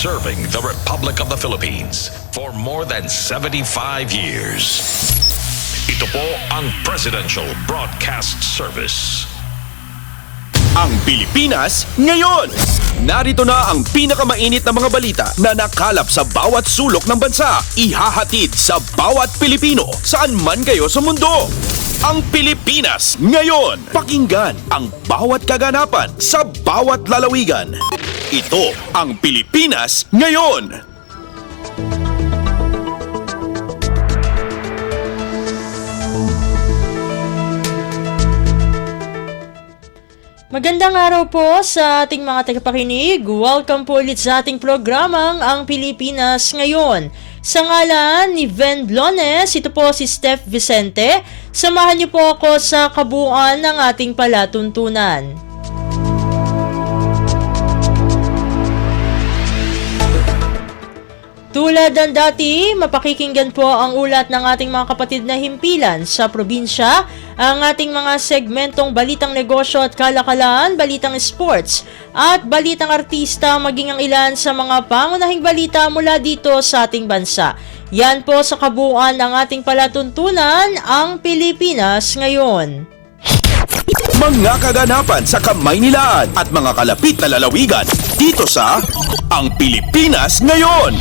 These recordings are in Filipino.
serving the Republic of the Philippines for more than 75 years. Ito po ang Presidential Broadcast Service. Ang Pilipinas Ngayon! Narito na ang pinakamainit na mga balita na nakalap sa bawat sulok ng bansa. Ihahatid sa bawat Pilipino saan man kayo sa mundo. Ang Pilipinas Ngayon! Pakinggan ang bawat kaganapan sa bawat lalawigan. Ito ang Pilipinas Ngayon! Magandang araw po sa ating mga tagapakinig. Welcome po ulit sa ating programang Ang Pilipinas Ngayon. Sa ngalan ni Vendlones, ito po si Steph Vicente. Samahan niyo po ako sa kabuuan ng ating palatuntunan. Tulad ng dati, mapakikinggan po ang ulat ng ating mga kapatid na himpilan sa probinsya, ang ating mga segmentong balitang negosyo at kalakalan, balitang sports, at balitang artista maging ang ilan sa mga pangunahing balita mula dito sa ating bansa. Yan po sa kabuuan ng ating palatuntunan, ang Pilipinas Ngayon. Mga kaganapan sa Kamaynilaan at mga kalapit na lalawigan dito sa Ang Pilipinas Ngayon.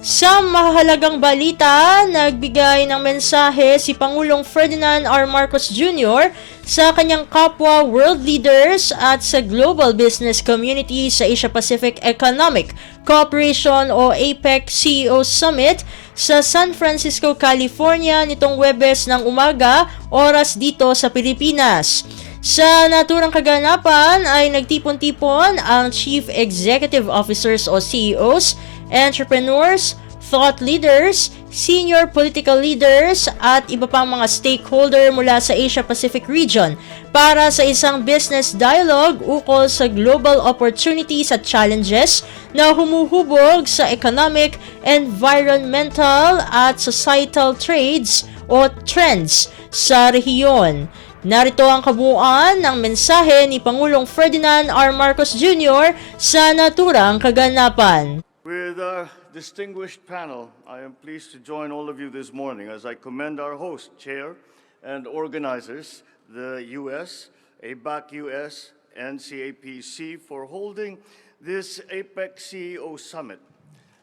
Sa mahalagang balita, nagbigay ng mensahe si Pangulong Ferdinand R. Marcos Jr. sa kanyang kapwa world leaders at sa global business community sa Asia-Pacific Economic Cooperation o APEC CEO Summit sa San Francisco, California nitong Huwebes ng umaga, oras dito sa Pilipinas. Sa naturang kaganapan ay nagtipon-tipon ang Chief Executive Officers o CEOs, entrepreneurs, thought leaders, senior political leaders at iba pang mga stakeholder mula sa Asia-Pacific region para sa isang business dialogue ukol sa global opportunities at challenges na humuhubog sa economic, environmental at societal trends o trends sa rehiyon. Narito ang kabuuan ng mensahe ni Pangulong Ferdinand R. Marcos Jr. sa naturang kaganapan. With our distinguished panel, I am pleased to join all of you this morning as I commend our host, chair, and organizers, the U.S., ABAC US, and CAPC for holding this APEC CEO Summit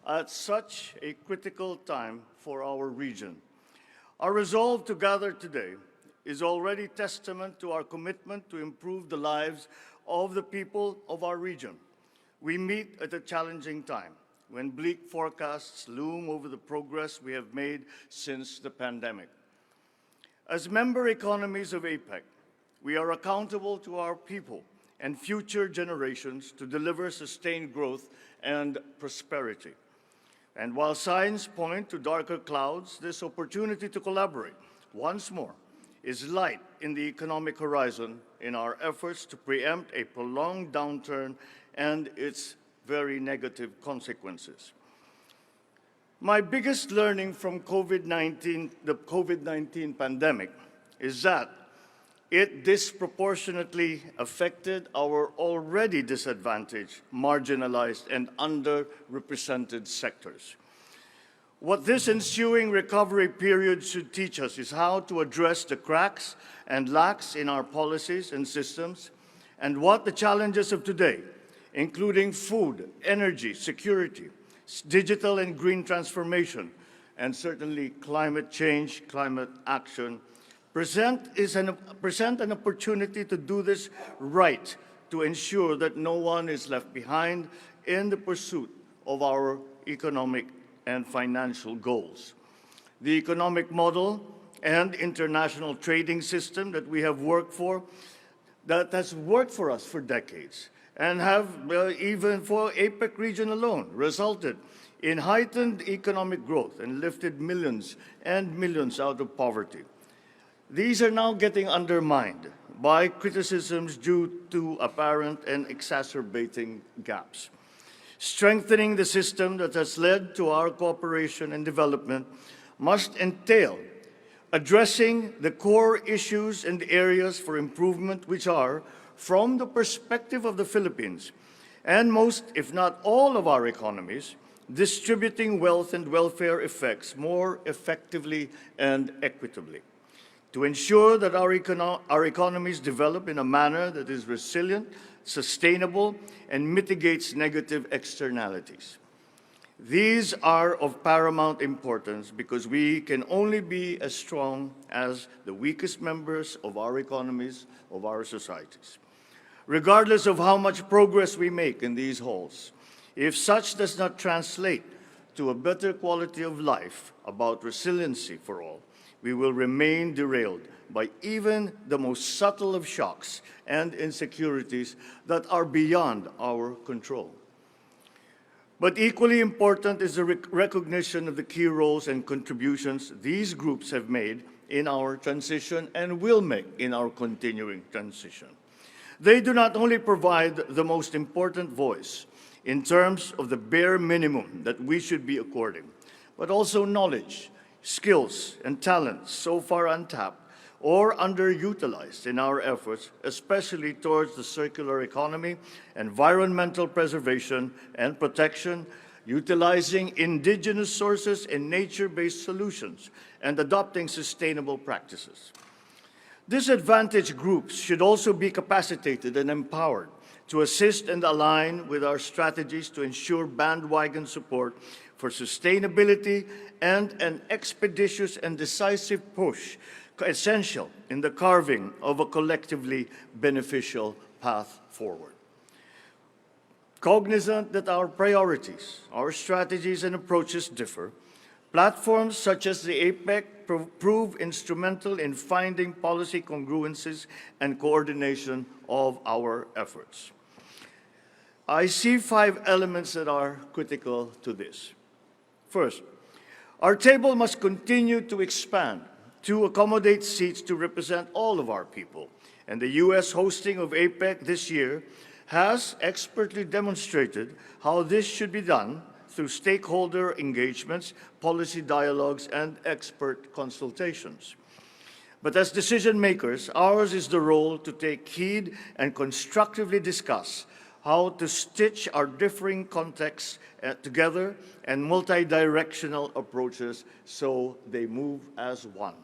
at such a critical time for our region. Our resolve to gather today is already testament to our commitment to improve the lives of the people of our region. We meet at a challenging time, when bleak forecasts loom over the progress we have made since the pandemic. As member economies of APEC, we are accountable to our people and future generations to deliver sustained growth and prosperity. And while signs point to darker clouds, this opportunity to collaborate once more is light in the economic horizon in our efforts to preempt a prolonged downturn and its very negative consequences. My biggest learning from the COVID-19 pandemic is that it disproportionately affected our already disadvantaged, marginalized, and underrepresented sectors. What this ensuing recovery period should teach us is how to address the cracks and lacks in our policies and systems, and what the challenges of today, including food, energy, security, digital and green transformation, and certainly climate change, climate action, present an opportunity to do this right, to ensure that no one is left behind in the pursuit of our economic and financial goals. The economic model and international trading system that we have worked for, that has worked for us for decades, and have, even for APEC region alone, resulted in heightened economic growth and lifted millions and millions out of poverty. These are now getting undermined by criticisms due to apparent and exacerbating gaps. Strengthening the system that has led to our cooperation and development must entail addressing the core issues and areas for improvement, which are, from the perspective of the Philippines, and most, if not all, of our economies, distributing wealth and welfare effects more effectively and equitably, to ensure that our economies develop in a manner that is resilient, sustainable, and mitigates negative externalities. These are of paramount importance because we can only be as strong as the weakest members of our economies, of our societies. Regardless of how much progress we make in these halls, if such does not translate to a better quality of life about resiliency for all, we will remain derailed by even the most subtle of shocks and insecurities that are beyond our control. But equally important is the recognition of the key roles and contributions these groups have made in our transition and will make in our continuing transition. They do not only provide the most important voice in terms of the bare minimum that we should be according, but also knowledge, skills, and talents so far untapped or underutilized in our efforts, especially towards the circular economy, environmental preservation and protection, utilizing indigenous sources and nature-based solutions, and adopting sustainable practices. Disadvantaged groups should also be capacitated and empowered to assist and align with our strategies to ensure bandwagon support for sustainability and an expeditious and decisive push essential in the carving of a collectively beneficial path forward. Cognizant that our priorities, our strategies, and approaches differ, platforms such as the APEC prove instrumental in finding policy congruences and coordination of our efforts. I see 5 elements that are critical to this. First, our table must continue to expand to accommodate seats to represent all of our people. And the U.S. hosting of APEC this year has expertly demonstrated how this should be done through stakeholder engagements, policy dialogues, and expert consultations. But as decision makers, ours is the role to take heed and constructively discuss how to stitch our differing contexts together and multi-directional approaches so they move as one.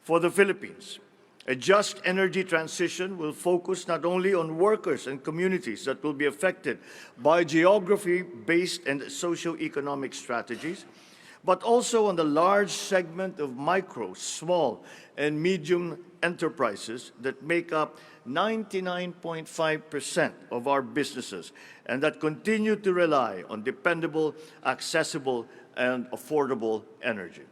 For the Philippines, a just energy transition will focus not only on workers and communities that will be affected by geography-based and socio-economic strategies, but also on the large segment of micro, small, and medium enterprises that make up 99.5% of our businesses and that continue to rely on dependable, accessible, and affordable energy.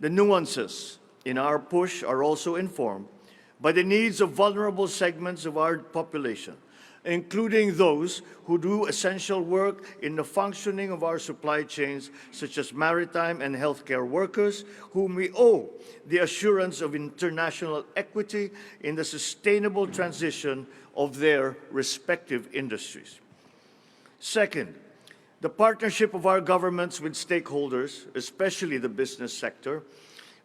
The nuances in our push are also informed by the needs of vulnerable segments of our population, including those who do essential work in the functioning of our supply chains, such as maritime and healthcare workers, whom we owe the assurance of international equity in the sustainable transition of their respective industries. Second, the partnership of our governments with stakeholders, especially the business sector,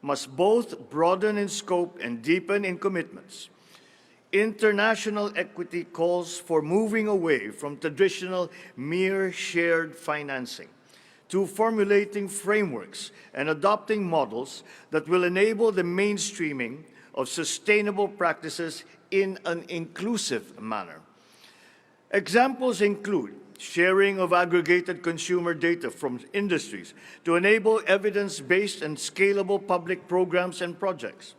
must both broaden in scope and deepen in commitments. International equity calls for moving away from traditional mere shared financing to formulating frameworks and adopting models that will enable the mainstreaming of sustainable practices in an inclusive manner. Examples include sharing of aggregated consumer data from industries to enable evidence-based and scalable public programs and projects,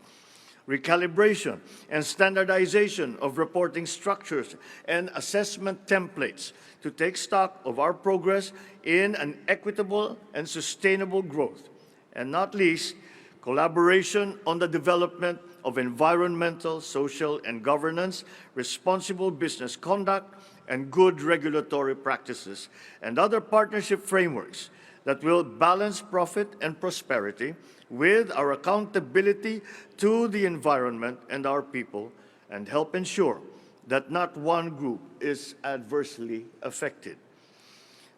recalibration and standardization of reporting structures and assessment templates to take stock of our progress in an equitable and sustainable growth, and not least, collaboration on the development of environmental, social, and governance, responsible business conduct, and good regulatory practices, and other partnership frameworks that will balance profit and prosperity with our accountability to the environment and our people, and help ensure that not one group is adversely affected.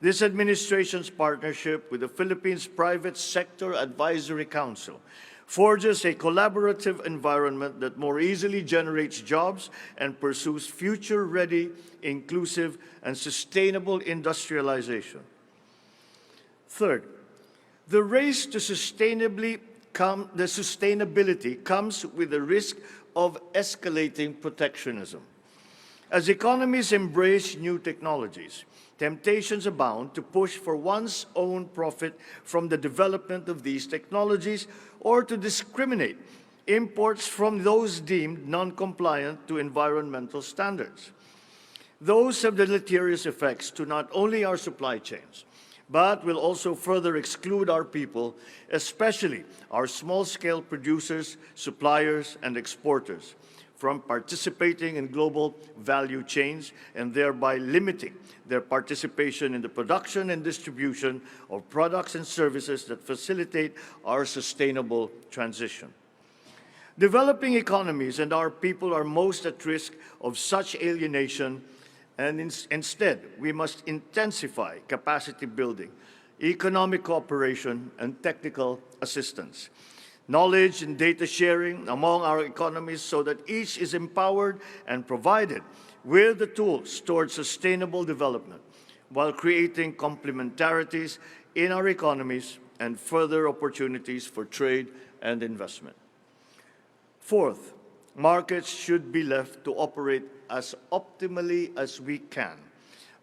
This administration's partnership with the Philippines Private Sector Advisory Council forges a collaborative environment that more easily generates jobs and pursues future-ready, inclusive, and sustainable industrialization. Third, the race to sustainability comes with the risk of escalating protectionism. As economies embrace new technologies, temptations abound to push for one's own profit from the development of these technologies or to discriminate imports from those deemed non-compliant to environmental standards. Those have deleterious effects to not only our supply chains, but will also further exclude our people, especially our small-scale producers, suppliers, and exporters, from participating in global value chains and thereby limiting their participation in the production and distribution of products and services that facilitate our sustainable transition. Developing economies and our people are most at risk of such alienation, and instead, we must intensify capacity building, economic cooperation, and technical assistance, knowledge and data sharing among our economies so that each is empowered and provided with the tools towards sustainable development, while creating complementarities in our economies and further opportunities for trade and investment. Fourth, markets should be left to operate as optimally as we can.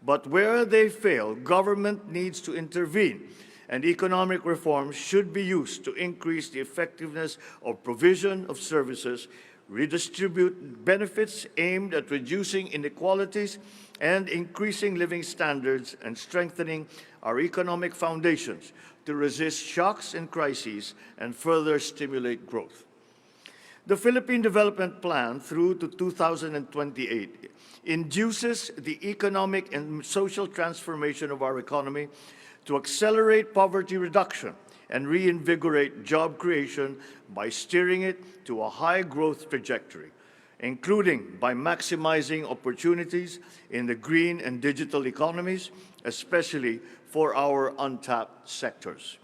But where they fail, government needs to intervene, and economic reforms should be used to increase the effectiveness of provision of services, redistribute benefits aimed at reducing inequalities and increasing living standards, and strengthening our economic foundations to resist shocks and crises and further stimulate growth. The Philippine Development Plan through to 2028 induces the economic and social transformation of our economy to accelerate poverty reduction and reinvigorate job creation by steering it to a high growth trajectory, including by maximizing opportunities in the green and digital economies, especially for our untapped sectors.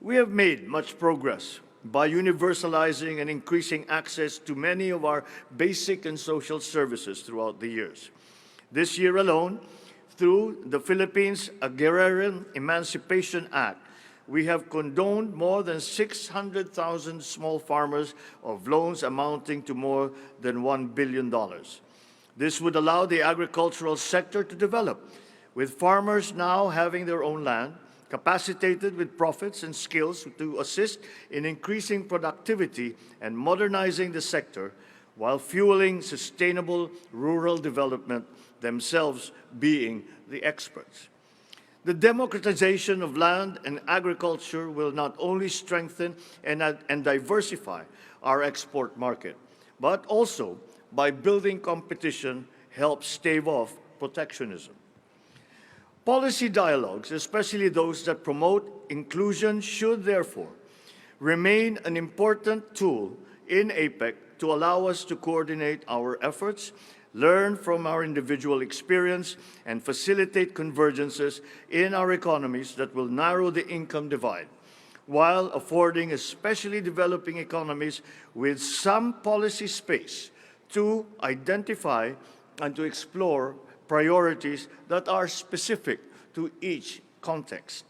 We have made much progress by universalizing and increasing access to many of our basic and social services throughout the years. This year alone, through the Philippines Agrarian Emancipation Act, we have condoned more than 600,000 small farmers of loans amounting to more than $1 billion. This would allow the agricultural sector to develop, with farmers now having their own land, capacitated with profits and skills to assist in increasing productivity and modernizing the sector, while fueling sustainable rural development, themselves being the experts. The democratization of land and agriculture will not only strengthen and diversify our export market, but also, by building competition, help stave off protectionism. Policy dialogues, especially those that promote inclusion, should therefore remain an important tool in APEC to allow us to coordinate our efforts, learn from our individual experience, and facilitate convergences in our economies that will narrow the income divide, while affording especially developing economies with some policy space to identify and to explore priorities that are specific to each context.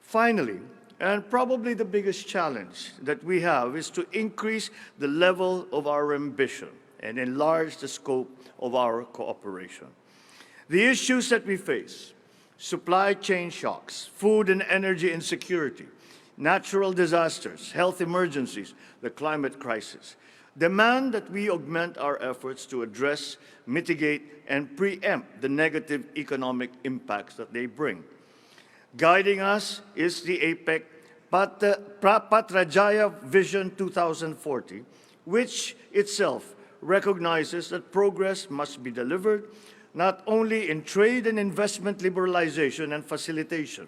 Finally, and probably the biggest challenge that we have, is to increase the level of our ambition and enlarge the scope of our cooperation. The issues that we face, supply chain shocks, food and energy insecurity, natural disasters, health emergencies, the climate crisis, demand that we augment our efforts to address, mitigate, and preempt the negative economic impacts that they bring. Guiding us is the APEC Patrajaya Vision 2040, which itself recognizes that progress must be delivered not only in trade and investment liberalization and facilitation,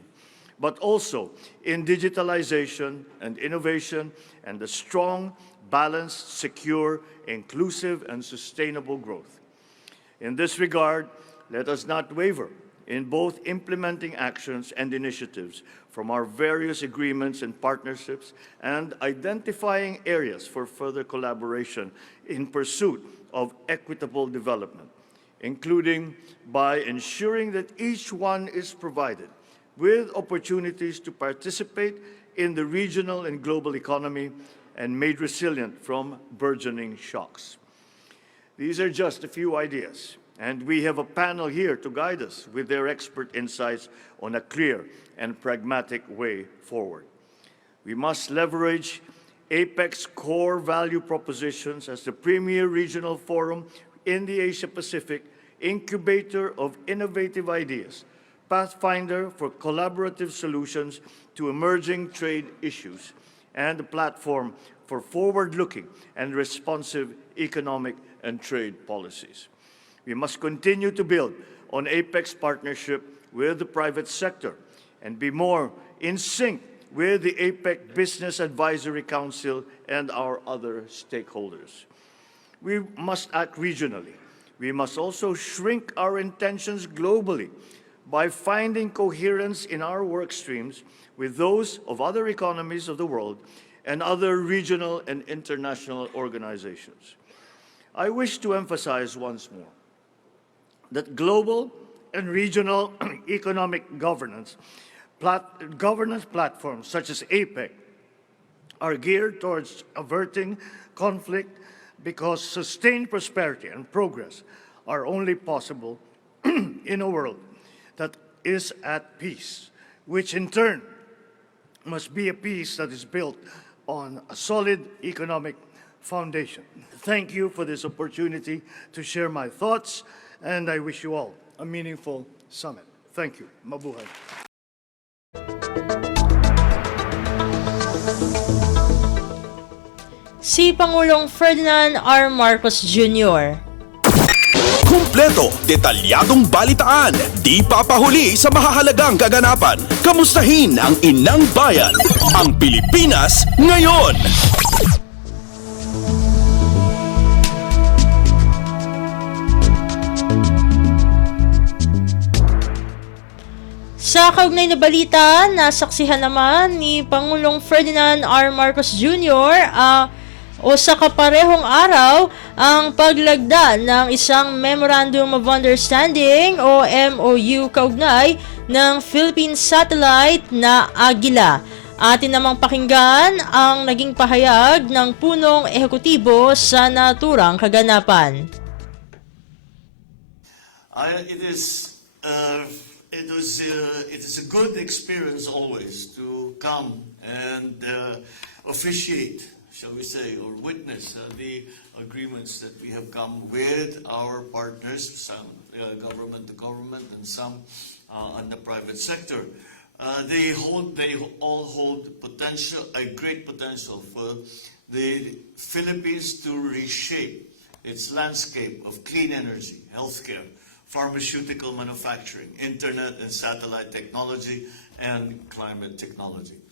but also in digitalization and innovation and the strong, balanced, secure, inclusive, and sustainable growth. In this regard, let us not waver in both implementing actions and initiatives from our various agreements and partnerships and identifying areas for further collaboration in pursuit of equitable development, including by ensuring that each one is provided with opportunities to participate in the regional and global economy and made resilient from burgeoning shocks. These are just a few ideas, and we have a panel here to guide us with their expert insights on a clear and pragmatic way forward. We must leverage APEC's core value propositions as the premier regional forum in the Asia-Pacific, incubator of innovative ideas, pathfinder for collaborative solutions to emerging trade issues, and a platform for forward-looking and responsive economic and trade policies. We must continue to build on APEC's partnership with the private sector and be more in sync with the APEC Business Advisory Council and our other stakeholders. We must act regionally. We must also shrink our intentions globally by finding coherence in our work streams with those of other economies of the world and other regional and international organizations. I wish to emphasize once more that global and regional economic governance platforms such as APEC are geared towards averting conflict because sustained prosperity and progress are only possible in a world that is at peace, which in turn must be a peace that is built on a solid economic foundation. Thank you for this opportunity to share my thoughts, and I wish you all a meaningful summit. Thank you. Mabuhay. Si Pangulong Ferdinand R. Marcos Jr. Kumpleto, detalyadong balitaan, di papahuli sa mahahalagang kaganapan. Kamustahin ang inang bayan, ang Pilipinas ngayon. Sa kaugnay na balita, nasaksihan naman ni Pangulong Ferdinand R. Marcos Jr. O sa kaparehong araw ang paglagda ng isang Memorandum of Understanding o MOU kaugnay ng Philippine satellite na Agila. Atin namang pakinggan ang naging pahayag ng punong ehekutibo sa naturang kaganapan. It is a good experience always to come and officiate, shall we say, or witness the agreements that we have come with our partners, some government to government and some on the private sector. They all hold potential, a great potential for the Philippines to reshape its landscape of clean energy, healthcare, pharmaceutical manufacturing, internet and satellite technology, and climate technology.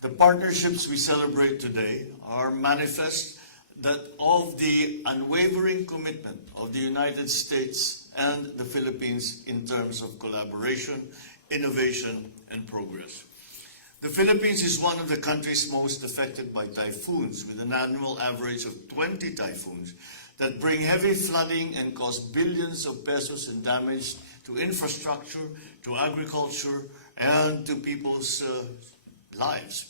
The partnerships we celebrate today are manifest that of the unwavering commitment of the United States and the Philippines in terms of collaboration, innovation, and progress. The Philippines is one of the countries most affected by typhoons, with an annual average of 20 typhoons that bring heavy flooding and cause billions of pesos in damage to infrastructure, to agriculture, and to people's lives.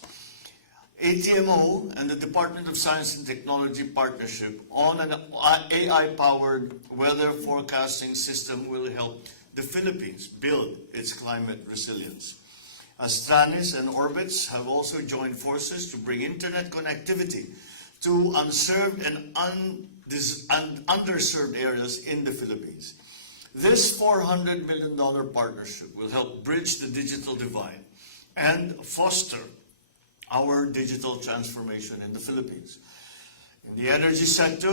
ATMO and the Department of Science and Technology partnership on an AI-powered weather forecasting system will help the Philippines build its climate resilience. Astranis and Orbits have also joined forces to bring internet connectivity to unserved and underserved areas in the Philippines. This $400 million partnership will help bridge the digital divide and foster our digital transformation in the Philippines. In the energy sector,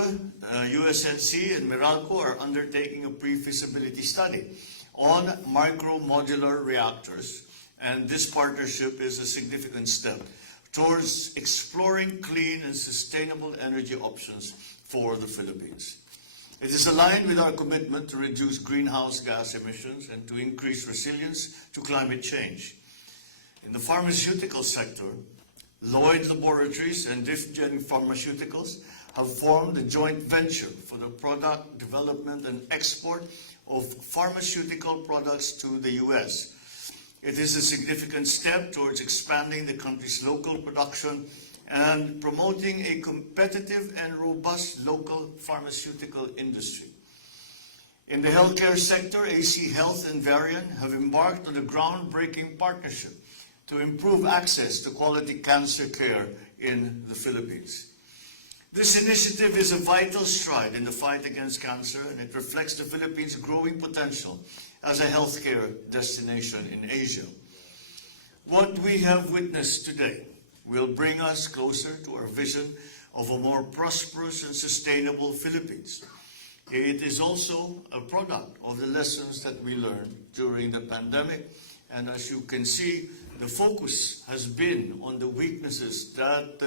USNC and Meralco are undertaking a pre-feasibility study on micro-modular reactors, and this partnership is a significant step towards exploring clean and sustainable energy options for the Philippines. It is aligned with our commitment to reduce greenhouse gas emissions and to increase resilience to climate change. In the pharmaceutical sector, Lloyd Laboratories and Diffgen Pharmaceuticals have formed a joint venture for the product development and export of pharmaceutical products to the US. It is a significant step towards expanding the country's local production and promoting a competitive and robust local pharmaceutical industry. In the healthcare sector, AC Health and Varian have embarked on a groundbreaking partnership to improve access to quality cancer care in the Philippines. This initiative is a vital stride in the fight against cancer, and it reflects the Philippines' growing potential as a healthcare destination in Asia. What we have witnessed today will bring us closer to our vision of a more prosperous and sustainable Philippines. It is also a product of the lessons that we learned during the pandemic, and as you can see, the focus has been on the weaknesses that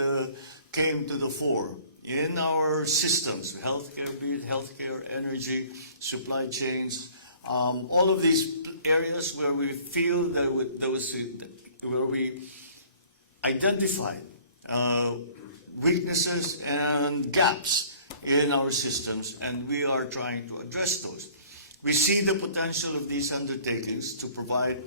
came to the fore in our systems, healthcare, be it healthcare, energy, supply chains, all of these areas where we feel that where we identified weaknesses and gaps in our systems, and we are trying to address those. We see the potential of these undertakings to provide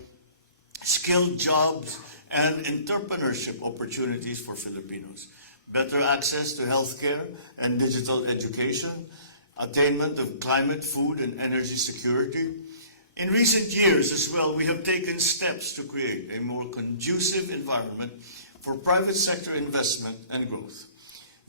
skilled jobs and entrepreneurship opportunities for Filipinos, better access to healthcare and digital education, attainment of climate, food, and energy security. In recent years as well, we have taken steps to create a more conducive environment for private sector investment and growth.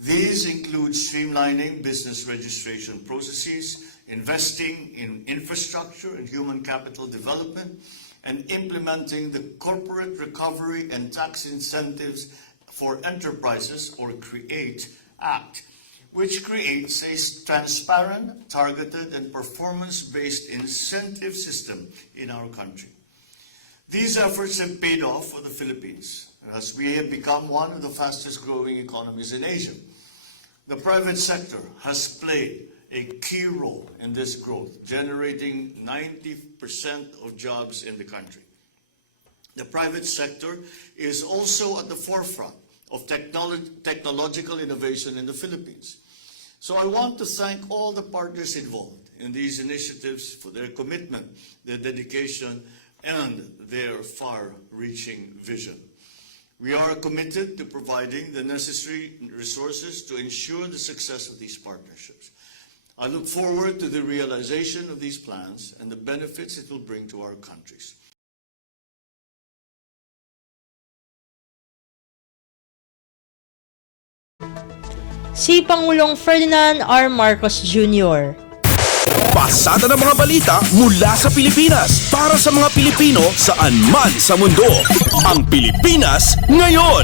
These include streamlining business registration processes, investing in infrastructure and human capital development, and implementing the Corporate Recovery and Tax Incentives for Enterprises, or CREATE Act, which creates a transparent, targeted, and performance-based incentive system in our country. These efforts have paid off for the Philippines, as we have become one of the fastest-growing economies in Asia. The private sector has played a key role in this growth, generating 90% of jobs in the country. The private sector is also at the forefront of technological innovation in the Philippines. So I want to thank all the partners involved in these initiatives for their commitment, their dedication, and their far-reaching vision. We are committed to providing the necessary resources to ensure the success of these partnerships. I look forward to the realization of these plans and the benefits it will bring to our countries. Si Pangulong Ferdinand R. Marcos Jr. Pasada ng mga balita mula sa Pilipinas para sa mga Pilipino saan man sa mundo. Ang Pilipinas Ngayon.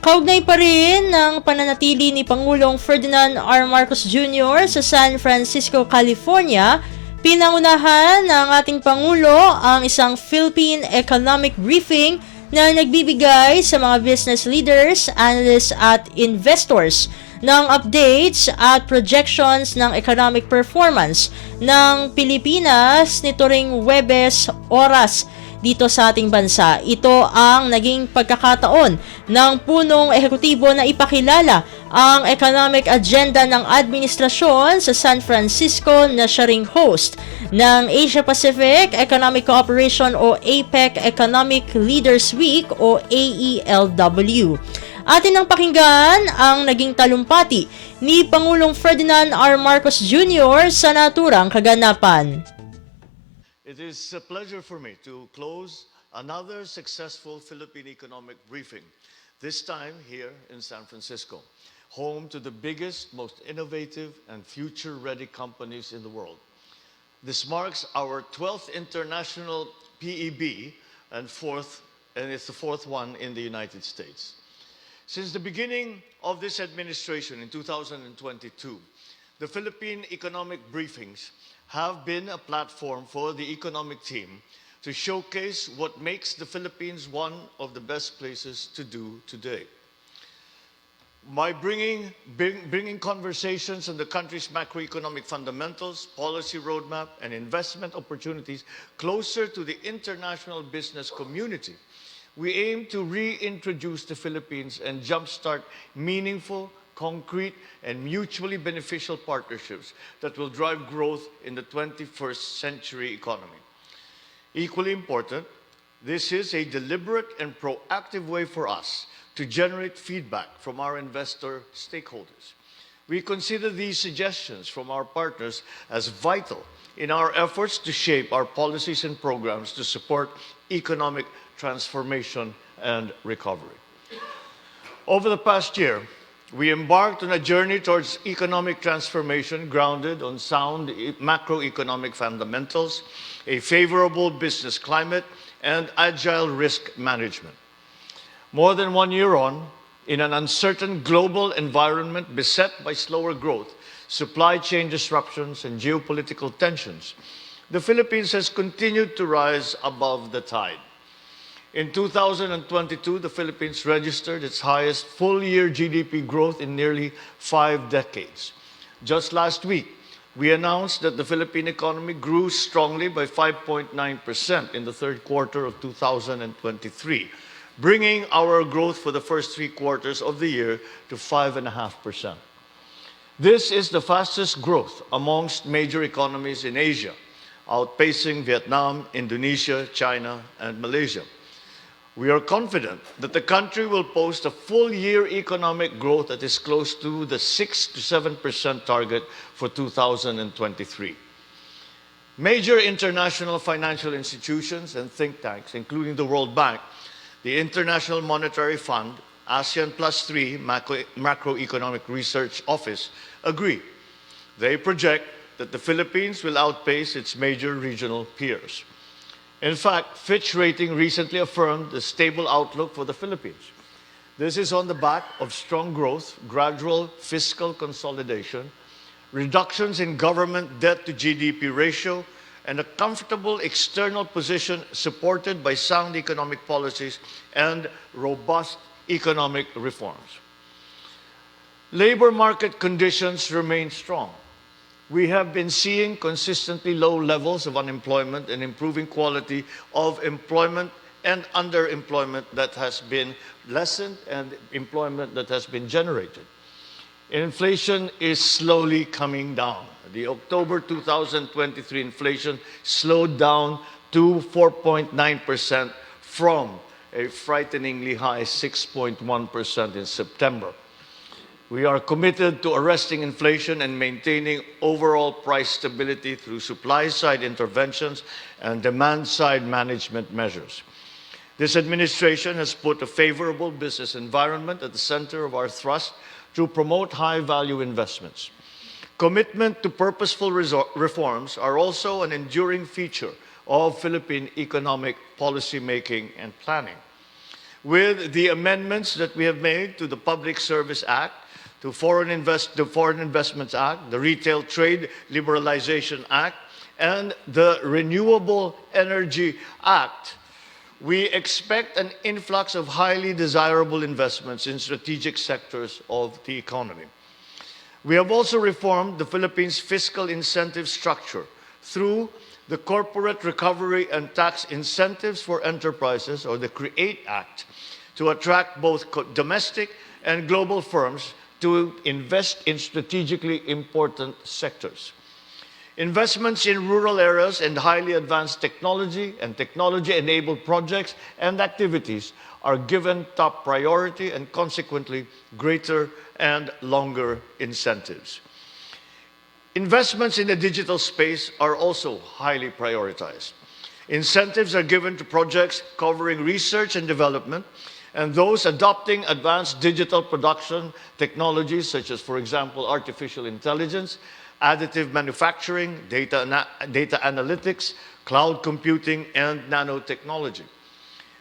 Kaugnay pa rin ng pananatili ni Pangulong Ferdinand R. Marcos Jr. sa San Francisco, California, pinangunahan ng ating Pangulo ang isang Philippine Economic Briefing na nagbibigay sa mga business leaders, analysts at investors ng updates at projections ng economic performance ng Pilipinas nito ring Huwebes oras dito sa ating bansa. Ito ang naging pagkakataon ng punong ehekutibo na ipakilala ang economic agenda ng administrasyon sa San Francisco na siya ring host ng Asia-Pacific Economic Cooperation o APEC Economic Leaders Week o AELW. Atin ang pakinggan ang naging talumpati ni Pangulong Ferdinand R. Marcos Jr. sa naturang kaganapan. It is a pleasure for me to close another successful Philippine economic briefing, this time here in San Francisco, home to the biggest, most innovative, and future-ready companies in the world. This marks our 12th international PEB and it's the fourth one in the United States. Since the beginning of this administration in 2022, the Philippine economic briefings have been a platform for the economic team to showcase what makes the Philippines one of the best places to do today. By bringing conversations on the country's macroeconomic fundamentals, policy roadmap, and investment opportunities closer to the international business community, we aim to reintroduce the Philippines and jumpstart meaningful, concrete, and mutually beneficial partnerships that will drive growth in the 21st century economy. Equally important, this is a deliberate and proactive way for us to generate feedback from our investor stakeholders. We consider these suggestions from our partners as vital in our efforts to shape our policies and programs to support economic transformation and recovery. Over the past year, we embarked on a journey towards economic transformation grounded on sound macroeconomic fundamentals, a favorable business climate, and agile risk management. More than 1 year on, in an uncertain global environment beset by slower growth, supply chain disruptions, and geopolitical tensions, the Philippines has continued to rise above the tide. In 2022, the Philippines registered its highest full-year GDP growth in nearly 5 decades. Just last week, we announced that the Philippine economy grew strongly by 5.9% in the third quarter of 2023, bringing our growth for the first 3 quarters of the year to 5.5%. This is the fastest growth amongst major economies in Asia, outpacing Vietnam, Indonesia, China, and Malaysia. We are confident that the country will post a full-year economic growth that is close to the 6 to 7% target for 2023. Major international financial institutions and think tanks, including the World Bank, the International Monetary Fund, ASEAN Plus 3 Macroeconomic Research Office agree. They project that the Philippines will outpace its major regional peers. In fact, Fitch Rating recently affirmed the stable outlook for the Philippines. This is on the back of strong growth, gradual fiscal consolidation, reductions in government debt to GDP ratio, and a comfortable external position supported by sound economic policies and robust economic reforms. Labor market conditions remain strong. We have been seeing consistently low levels of unemployment and improving quality of employment and underemployment that has been lessened and employment that has been generated. Inflation is slowly coming down. The October 2023 inflation slowed down to 4.9% from a frighteningly high 6.1% in September. We are committed to arresting inflation and maintaining overall price stability through supply-side interventions and demand-side management measures. This administration has put a favorable business environment at the center of our thrust to promote high-value investments. Commitment to purposeful reforms are also an enduring feature of Philippine economic policy making and planning. With the amendments that we have made to the Public Service Act, to the Foreign Investments Act, the Retail Trade Liberalization Act, and the Renewable Energy Act, we expect an influx of highly desirable investments in strategic sectors of the economy. We have also reformed the Philippines' fiscal incentive structure through the Corporate Recovery and Tax Incentives for Enterprises, or the CREATE Act, to attract both domestic and global firms to invest in strategically important sectors. Investments in rural areas and highly advanced technology and technology-enabled projects and activities are given top priority and consequently greater and longer incentives. Investments in the digital space are also highly prioritized. Incentives are given to projects covering research and development and those adopting advanced digital production technologies such as, for example, artificial intelligence, additive manufacturing, data analytics, cloud computing, and nanotechnology.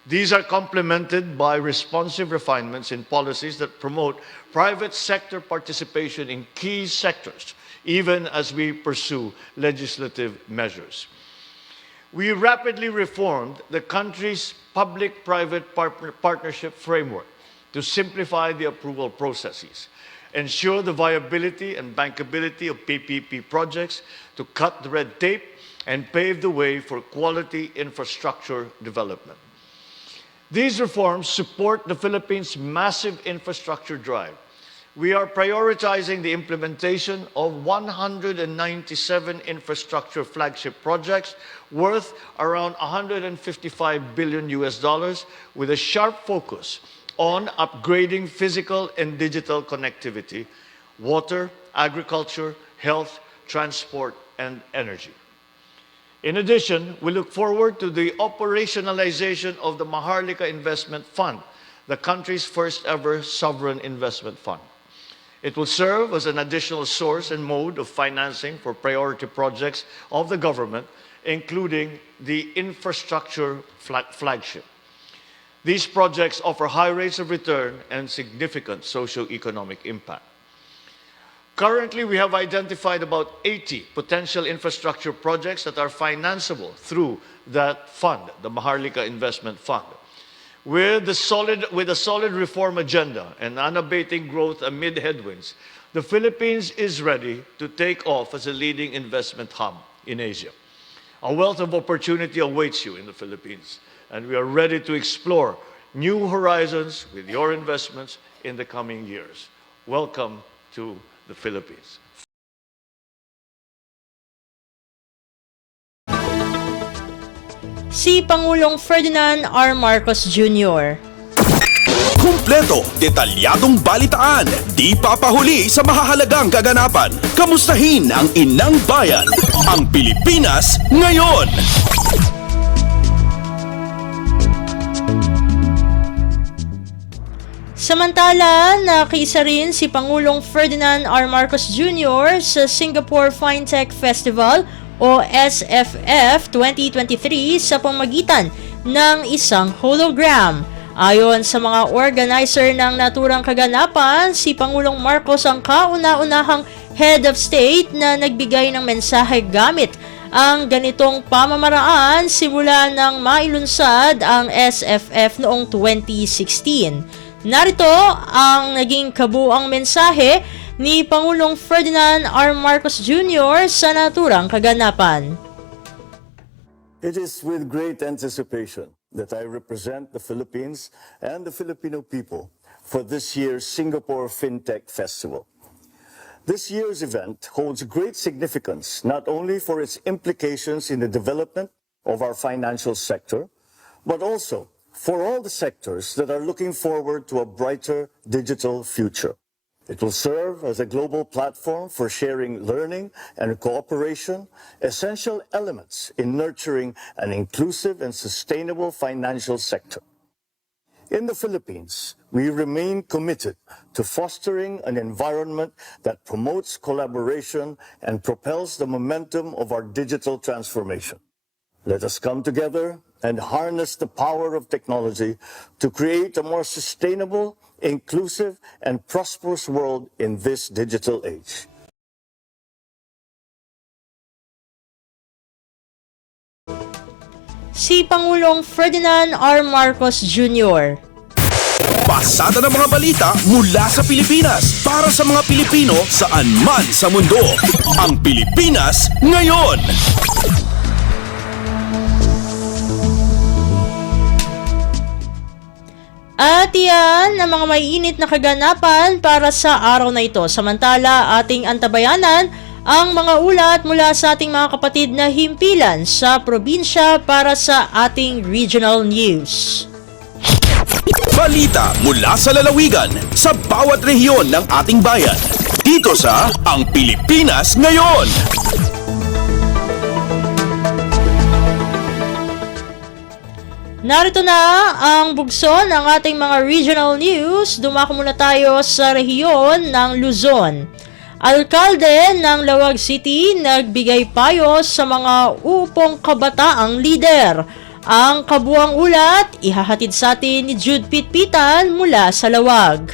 These are complemented by responsive refinements in policies that promote private sector participation in key sectors, even as we pursue legislative measures. we rapidly reformed the country's public-private partnership framework to simplify the approval processes, ensure the viability and bankability of PPP projects, to cut the red tape, and pave the way for quality infrastructure development. These reforms support the Philippines' massive infrastructure drive. We are prioritizing the implementation of 197 infrastructure flagship projects worth around $155 billion with a sharp focus on upgrading physical and digital connectivity, water, agriculture, health, transport, and energy. In addition, we look forward to the operationalization of the Maharlika Investment Fund, the country's first ever sovereign investment fund. It will serve as an additional source and mode of financing for priority projects of the government, including the infrastructure flagship. These projects offer high rates of return and significant socio-economic impact. Currently, we have identified about 80 potential infrastructure projects that are financeable through that fund, the Maharlika Investment Fund. With a solid reform agenda and unabating growth amid headwinds, the Philippines is ready to take off as a leading investment hub in Asia. A wealth of opportunity awaits you in the Philippines, and we are ready to explore new horizons with your investments in the coming years. Welcome to the Philippines. Si Pangulong Ferdinand R. Marcos Jr. Kumpleto, detalyadong balitaan, di papahuli sa mahahalagang kaganapan. Kamustahin ang inang bayan, ang Pilipinas ngayon. Samantala, nakisa rin si Pangulong Ferdinand R. Marcos Jr. sa Singapore Fintech Festival o SFF 2023 sa pamamagitan ng isang hologram. Ayon sa mga organizer ng naturang kaganapan, si Pangulong Marcos ang kauna-unahang head of state na nagbigay ng mensahe gamit ang ganitong pamamaraan simula nang mailunsad ang SFF noong 2016. Narito ang naging kabuuang mensahe ni Pangulong Ferdinand R. Marcos Jr. sa naturang kaganapan. It is with great anticipation that I represent the Philippines and the Filipino people for this year's Singapore Fintech Festival. This year's event holds great significance not only for its implications in the development of our financial sector, but also for all the sectors that are looking forward to a brighter digital future. It will serve as a global platform for sharing learning and cooperation, essential elements in nurturing an inclusive and sustainable financial sector. In the Philippines, we remain committed to fostering an environment that promotes collaboration and propels the momentum of our digital transformation. Let us come together and harness the power of technology to create a more sustainable, inclusive, and prosperous world in this digital age. Si Pangulong Ferdinand R. Marcos Jr. Pasada ng mga balita mula sa Pilipinas para sa mga Pilipino saan man sa mundo. Ang Pilipinas ngayon. At yan ang mga maiinit na kaganapan para sa araw na ito. Samantala, ating antabayanan ang mga ulat mula sa ating mga kapatid na himpilan sa probinsya para sa ating regional news. Balita mula sa lalawigan sa bawat rehiyon ng ating bayan. Dito sa Ang Pilipinas Ngayon. Narito na ang bugso ng ating mga regional news. Dumako muna tayo sa rehiyon ng Luzon. Alkalde ng Lawag City nagbigay payo sa mga upong kabataang lider. Ang kabuang ulat ihahatid sa atin ni Jude Pitpitan mula sa Lawag.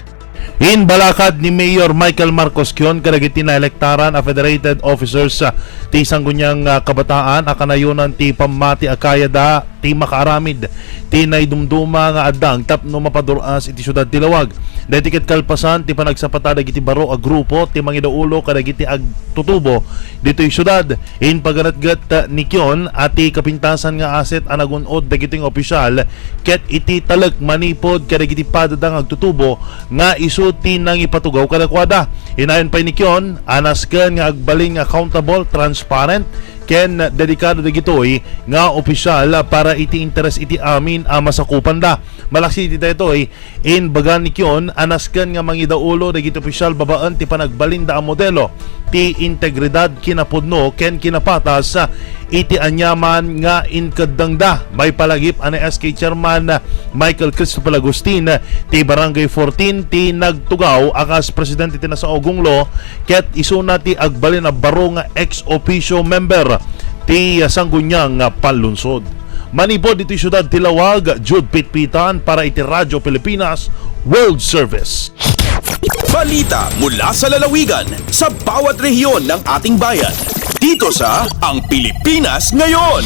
In balakad ni Mayor Michael Marcos Kion kadagiti na elektaran a federated officers ti sanggunyang kabataan a kanayunan ti pamati akayada ti makaaramid ti naidumduma nga adang tapno mapaduras iti syudad ti Lawag. Detiket kalpasan ti panagsapata dagiti baro a grupo ti mangidaulo kadagiti agtutubo ditoy syudad. In pagganatgat ni Kion ati kapintasan nga aset a nagunod dagiting opisyal ket iti talag manipod kadagiti padadang agtutubo nga isu tinang ipatugaw kadakwada. Inayon pa ni Kion anasken nga agbaling accountable, transparent ken dedikado dagitoy nga opisyal para iti interes iti amin a masakupan da. Malaksi iti daytoy in bagan ni Kion anasken nga mangidaulo dagiti opisyal babaan ti panagbalinda a modelo ti integridad kinapudno ken kinapatas iti anyaman nga inkadangda. May palagip ani SK Chairman Michael Christopher Agustin ti Barangay 14 ti nagtugaw akas presidente ti nasaogong lo ket isuna ti agbalin na baro nga ex officio member ti sanggunyang panlunsod. Manipod iti syudad ti Lawag, Jude Pitpitan para iti Radyo Pilipinas World Service. Balita mula sa lalawigan sa bawat rehiyon ng ating bayan. Dito sa Ang Pilipinas Ngayon.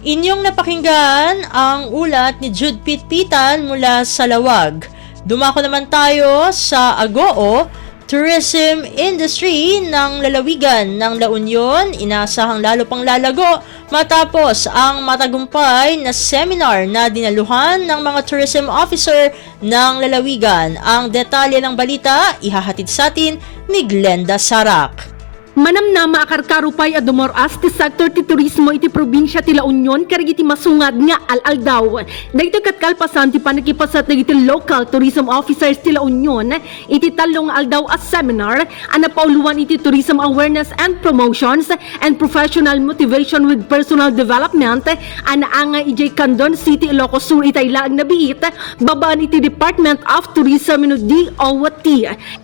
Inyong napakinggan ang ulat ni Jude Pitpitan mula sa Lawag. Dumako naman tayo sa Agoo, tourism industry ng lalawigan ng La Union, inasahang lalo pang lalago matapos ang matagumpay na seminar na dinaluhan ng mga tourism officer ng lalawigan. Ang detalye ng balita, ihahatid sa atin ni Glenda Sarak. Manamnama akarkarupay a dumoras ti sektor ti turismo iti probinsya ti La Union karigiti masungad nga al-aldaw. Dagiti katkalpasan ti panakipasat dagiti local tourism officers ti La Union iti talong aldaw a seminar ana pauluan iti tourism awareness and promotions and professional motivation with personal development ana anga ijay Candon City, Ilocos Sur itay laag na biit babaan iti Department of Tourism no DOT.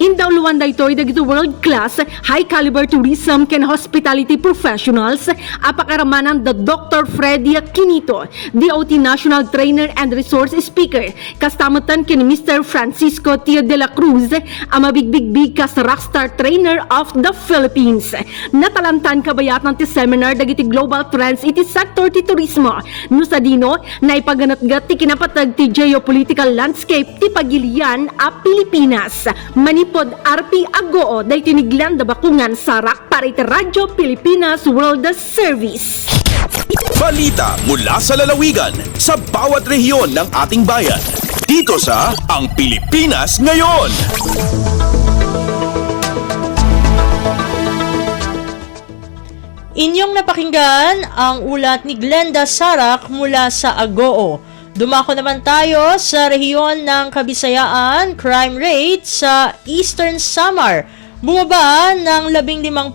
Indawluan daytoy dagiti world class high caliber tourism ken hospitality professionals apakaramanan the Dr. Freddy Quinito, DOT National Trainer and Resource Speaker, kastamatan ken Mr. Francisco Tio de la Cruz, ang mabigbig kas rockstar trainer of the Philippines. Natalantan kabayatan ti seminar dagiti global trends iti sektor ti turismo. No sa dino, naipaganatgat ti kinapatag ti geopolitical landscape ti pagilian a Pilipinas. Manipod RP Agoo day tiniglan da bakungan sa para iti Radyo Pilipinas World Service. Balita mula sa lalawigan sa bawat rehiyon ng ating bayan. Dito sa Ang Pilipinas Ngayon. Inyong napakinggan ang ulat ni Glenda Sarak mula sa Agoo. Dumako naman tayo sa rehiyon ng Kabisayaan, crime rate sa Eastern Samar bumaba ng 15%.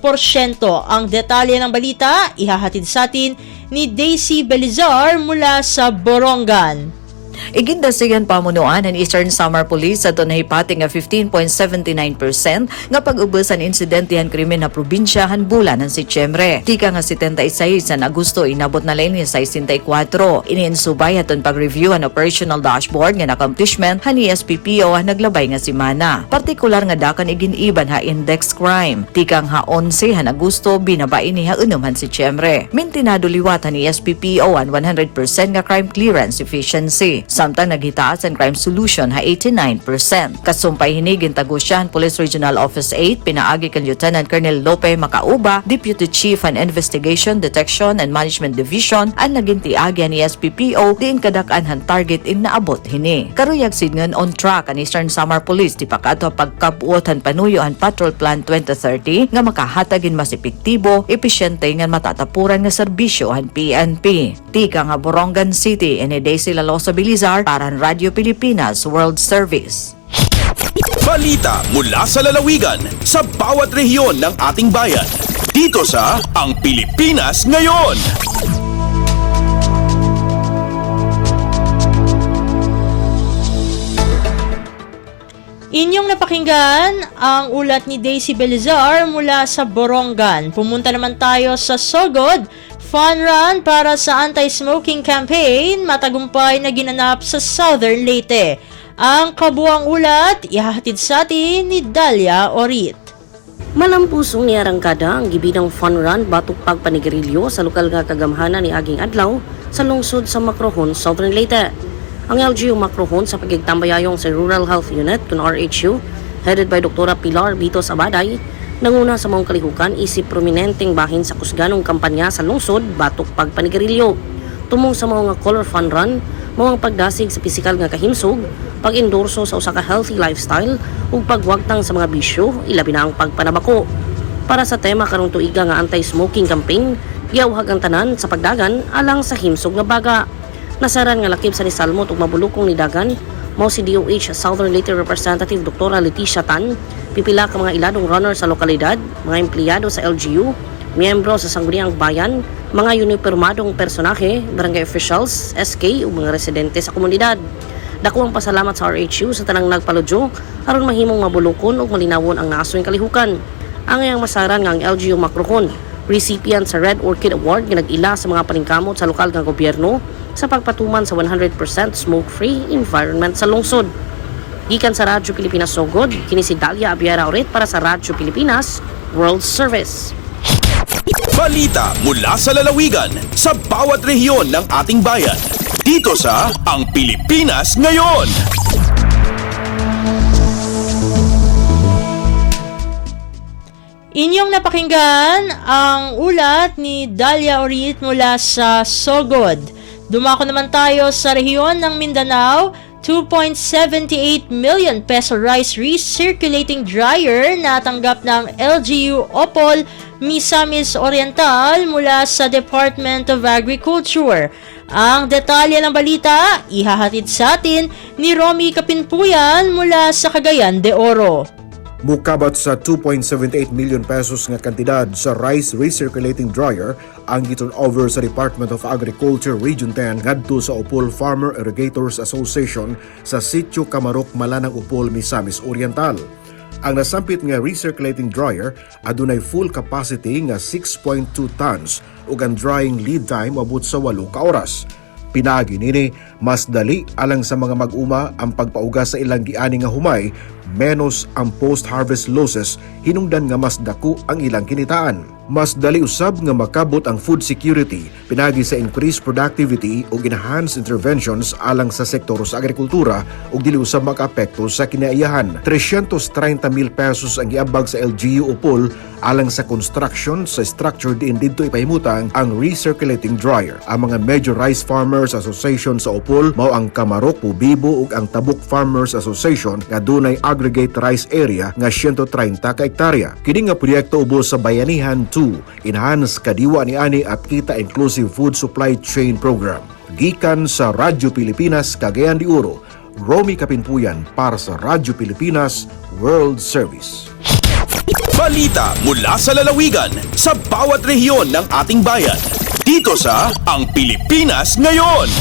Ang detalye ng balita, ihahatid sa atin ni Daisy Belizar mula sa Borongan. Igindasigan pamunuan ng Eastern Samar Police sa tunahipati nga 15.79% nga pag-ubusan insidentihan krimen na probinsyahan bulan ng Setyembre. Tika nga 76 sa Agosto inabot na lain sa 64. Iniinsubay aton pag-review ang operational dashboard nga accomplishment ni SPPO naglabay nga simana. Partikular nga dakan iginiban ha index crime. Tikang ha 11 han Agosto binabain ni ha 6 han Setyembre. Mintinado liwat ni SPPO ang 100% nga crime clearance efficiency. Samtang naghitaas ang crime solution ha 89%. Kasumpay hinigin Tagusyan Police Regional Office 8 pinaagi kan Lieutenant Colonel Lope Macauba, Deputy Chief and Investigation, Detection and Management Division ang nagintiagi ni SPPO diin kadakan han target in naabot hini. Karuyag sidngan on track ang Eastern Samar Police di pakato pagkabuot han panuyo han Patrol Plan 2030 nga makahatagin mas epektibo, epesyente nga matatapuran nga serbisyo han PNP. Tika nga Borongan City ini Daisy Lalosa Belizar para Radyo Pilipinas World Service. Balita mula sa lalawigan sa bawat rehiyon ng ating bayan. Dito sa Ang Pilipinas Ngayon. Inyong napakinggan ang ulat ni Daisy Belizar mula sa Borongan. Pumunta naman tayo sa Sogod. fun run para sa anti-smoking campaign matagumpay na ginanap sa Southern Leyte. Ang kabuang ulat, ihahatid sa atin ni Dalia Orit. Malampusong ni arangkada ang gibinang fun run batok pagpanigarilyo sa lokal nga kagamhanan ni Aging Adlaw sa lungsod sa Macrohon, Southern Leyte. Ang LGU Macrohon sa pagigtambayayong sa Rural Health Unit kung RHU, headed by Dr. Pilar Bitos Abaday, nanguna sa maong kalihukan isip prominenteng bahin sa kusganong kampanya sa lungsod batok pagpanigarilyo. Tumong sa mga color fun run, mawang pagdasig sa pisikal nga kahimsog, pag-endorso sa usa ka healthy lifestyle ug pagwagtang sa mga bisyo, ilabi na ang pagpanabako. Para sa tema karong tuiga nga anti-smoking campaign, giyawhag ang tanan sa pagdagan alang sa himsog nga baga. Nasaran nga lakip sa ni Salmot ug mabulukong ni dagan, mao si DOH Southern Leyte Representative Dr. Leticia Tan, pipila ka mga iladong runner sa lokalidad, mga empleyado sa LGU, miyembro sa Sangguniang Bayan, mga unipormadong personahe, barangay officials, SK ug mga residente sa komunidad. Dako ang pasalamat sa RHU sa tanang nagpaludyo aron mahimong mabulukon ug malinawon ang nasoy kaalihukan. Angay ang masaran nga ang LGU Macrohon, recipient sa Red Orchid Award nga nag-ila sa mga paningkamot sa lokal nga gobyerno sa pagpatuman sa 100% smoke-free environment sa lungsod. Gikan sa Radyo Pilipinas Sogod, kini si Dalia Abiara Oret para sa Radyo Pilipinas World Service. Balita mula sa lalawigan sa bawat rehiyon ng ating bayan. Dito sa Ang Pilipinas Ngayon. Inyong napakinggan ang ulat ni Dalia Orit mula sa Sogod. Dumako naman tayo sa rehiyon ng Mindanao. 2.78 million peso rice recirculating dryer na tanggap ng LGU Opol Misamis Oriental mula sa Department of Agriculture. Ang detalye ng balita, ihahatid sa atin ni Romy Kapinpuyan mula sa Cagayan de Oro. Mukabat sa 2.78 million pesos nga kantidad sa rice recirculating dryer ang giturnover sa Department of Agriculture Region 10 ngadto sa Upol Farmer Irrigators Association sa Sitio Camarok, Malanang Upol, Misamis Oriental. Ang nasampit nga recirculating dryer adunay full capacity nga 6.2 tons ug ang drying lead time abot sa 8 ka oras. Pinagi nini mas dali alang sa mga mag-uma ang pagpaugas sa ilang giani nga humay menos ang post-harvest losses hinungdan nga mas dako ang ilang kinitaan. Mas dali usab nga makabot ang food security pinagi sa increased productivity ug enhanced interventions alang sa sektor sa agrikultura ug dili usab makaapekto sa kinaiyahan. 330,000 pesos ang giambag sa LGU Upol alang sa construction sa structure diin didto ipahimutang ang recirculating dryer. Ang mga Major Rice Farmers Association sa Upol mao ang Camarok, Pubibo ug ang Tabuk Farmers Association nga dunay aggregate rice area nga 130 ka hektarya. Kini nga proyekto ubos sa Bayanihan 2, enhance kadiwa ni ani at kita inclusive food supply chain program. Gikan sa Radyo Pilipinas Cagayan de Oro, Romy Kapinpuyan para sa Radyo Pilipinas World Service. Balita mula sa lalawigan sa bawat rehiyon ng ating bayan. Dito sa Ang Pilipinas Ngayon.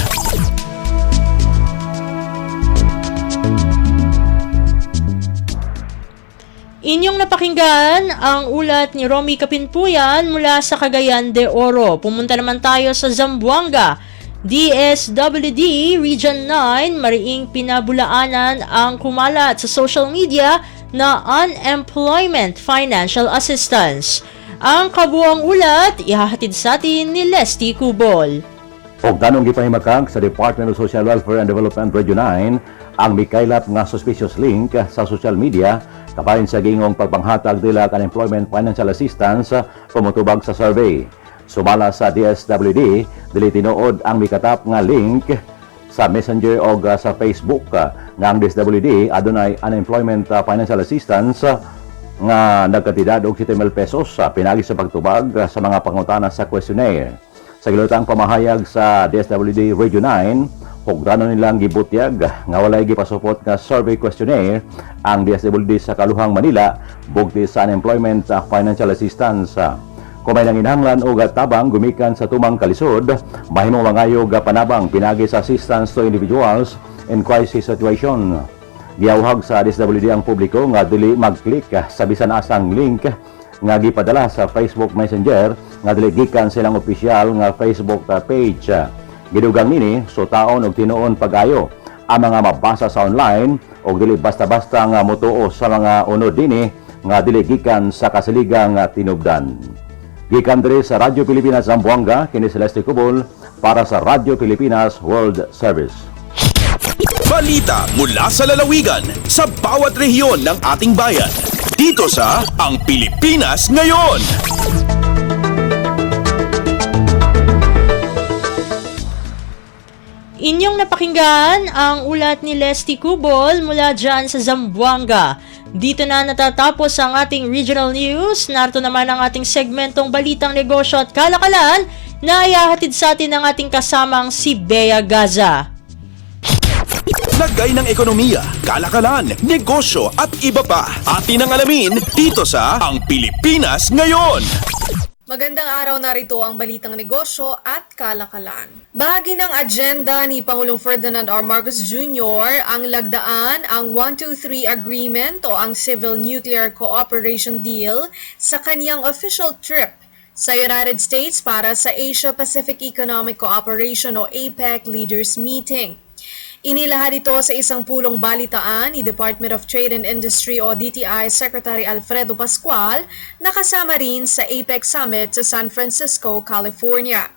Inyong napakinggan ang ulat ni Romy Kapinpuyan mula sa Cagayan de Oro. Pumunta naman tayo sa Zamboanga. DSWD Region 9 mariing pinabulaanan ang kumalat sa social media na unemployment financial assistance. Ang kabuang ulat, ihahatid sa atin ni Leslie Cubol. Og ganong gipahimakag sa Department of Social Welfare and Development Region 9 ang mikaylap nga suspicious link sa social media kaparin sa gingong pagpanghatag nila ka unemployment financial assistance pumutubag sa survey. Sumala sa DSWD, dili tinuod ang mikatap nga link sa Messenger o sa Facebook nga ang DSWD adunay unemployment financial assistance nga nagkatidad og 7,000 pesos pinagi sa pagtubag sa mga pangutana sa questionnaire. Sa gilotang pamahayag sa DSWD Region 9, hugdano nilang gibutyag nga walay gipasupot nga survey questionnaire ang DSWD sa Kaluhang, Manila bugti sa unemployment financial assistance. Kung may nanginahanglan o tabang gumikan sa tumang kalisod, mahimong mangayo panabang pinagi sa assistance to individuals in crisis situation. Giyawhag sa DSWD ang publiko nga dili mag-click sa bisan asang link nga gipadala sa Facebook Messenger nga dili gikan silang opisyal nga Facebook page. Gidugang nini so taon og tinuon pagayo ang mga mabasa sa online og dili basta-basta nga motuo sa mga unod dinhi nga dili gikan sa kasiligang tinubdan. Gikan diri sa Radyo Pilipinas Zamboanga, kini Celeste Cubol para sa Radyo Pilipinas World Service. Balita mula sa lalawigan sa bawat rehiyon ng ating bayan. Dito sa Ang Pilipinas Ngayon. Inyong napakinggan ang ulat ni Leslie Cubol mula dyan sa Zamboanga. Dito na natatapos ang ating regional news. Narito naman ang ating segmentong Balitang Negosyo at Kalakalan na iahatid sa atin ng ating kasamang si Bea Gaza. Lagay ng ekonomiya, kalakalan, negosyo at iba pa. Atin ang alamin dito sa Ang Pilipinas Ngayon. Magandang araw, narito ang Balitang Negosyo at Kalakalan. Bahagi ng agenda ni Pangulong Ferdinand R. Marcos Jr. ang lagdaan ang 123 Agreement o ang Civil Nuclear Cooperation Deal sa kanyang official trip sa United States para sa Asia-Pacific Economic Cooperation o APEC Leaders Meeting. Inilahad ito sa isang pulong balitaan ni Department of Trade and Industry o DTI Secretary Alfredo Pascual na kasama rin sa APEC Summit sa San Francisco, California.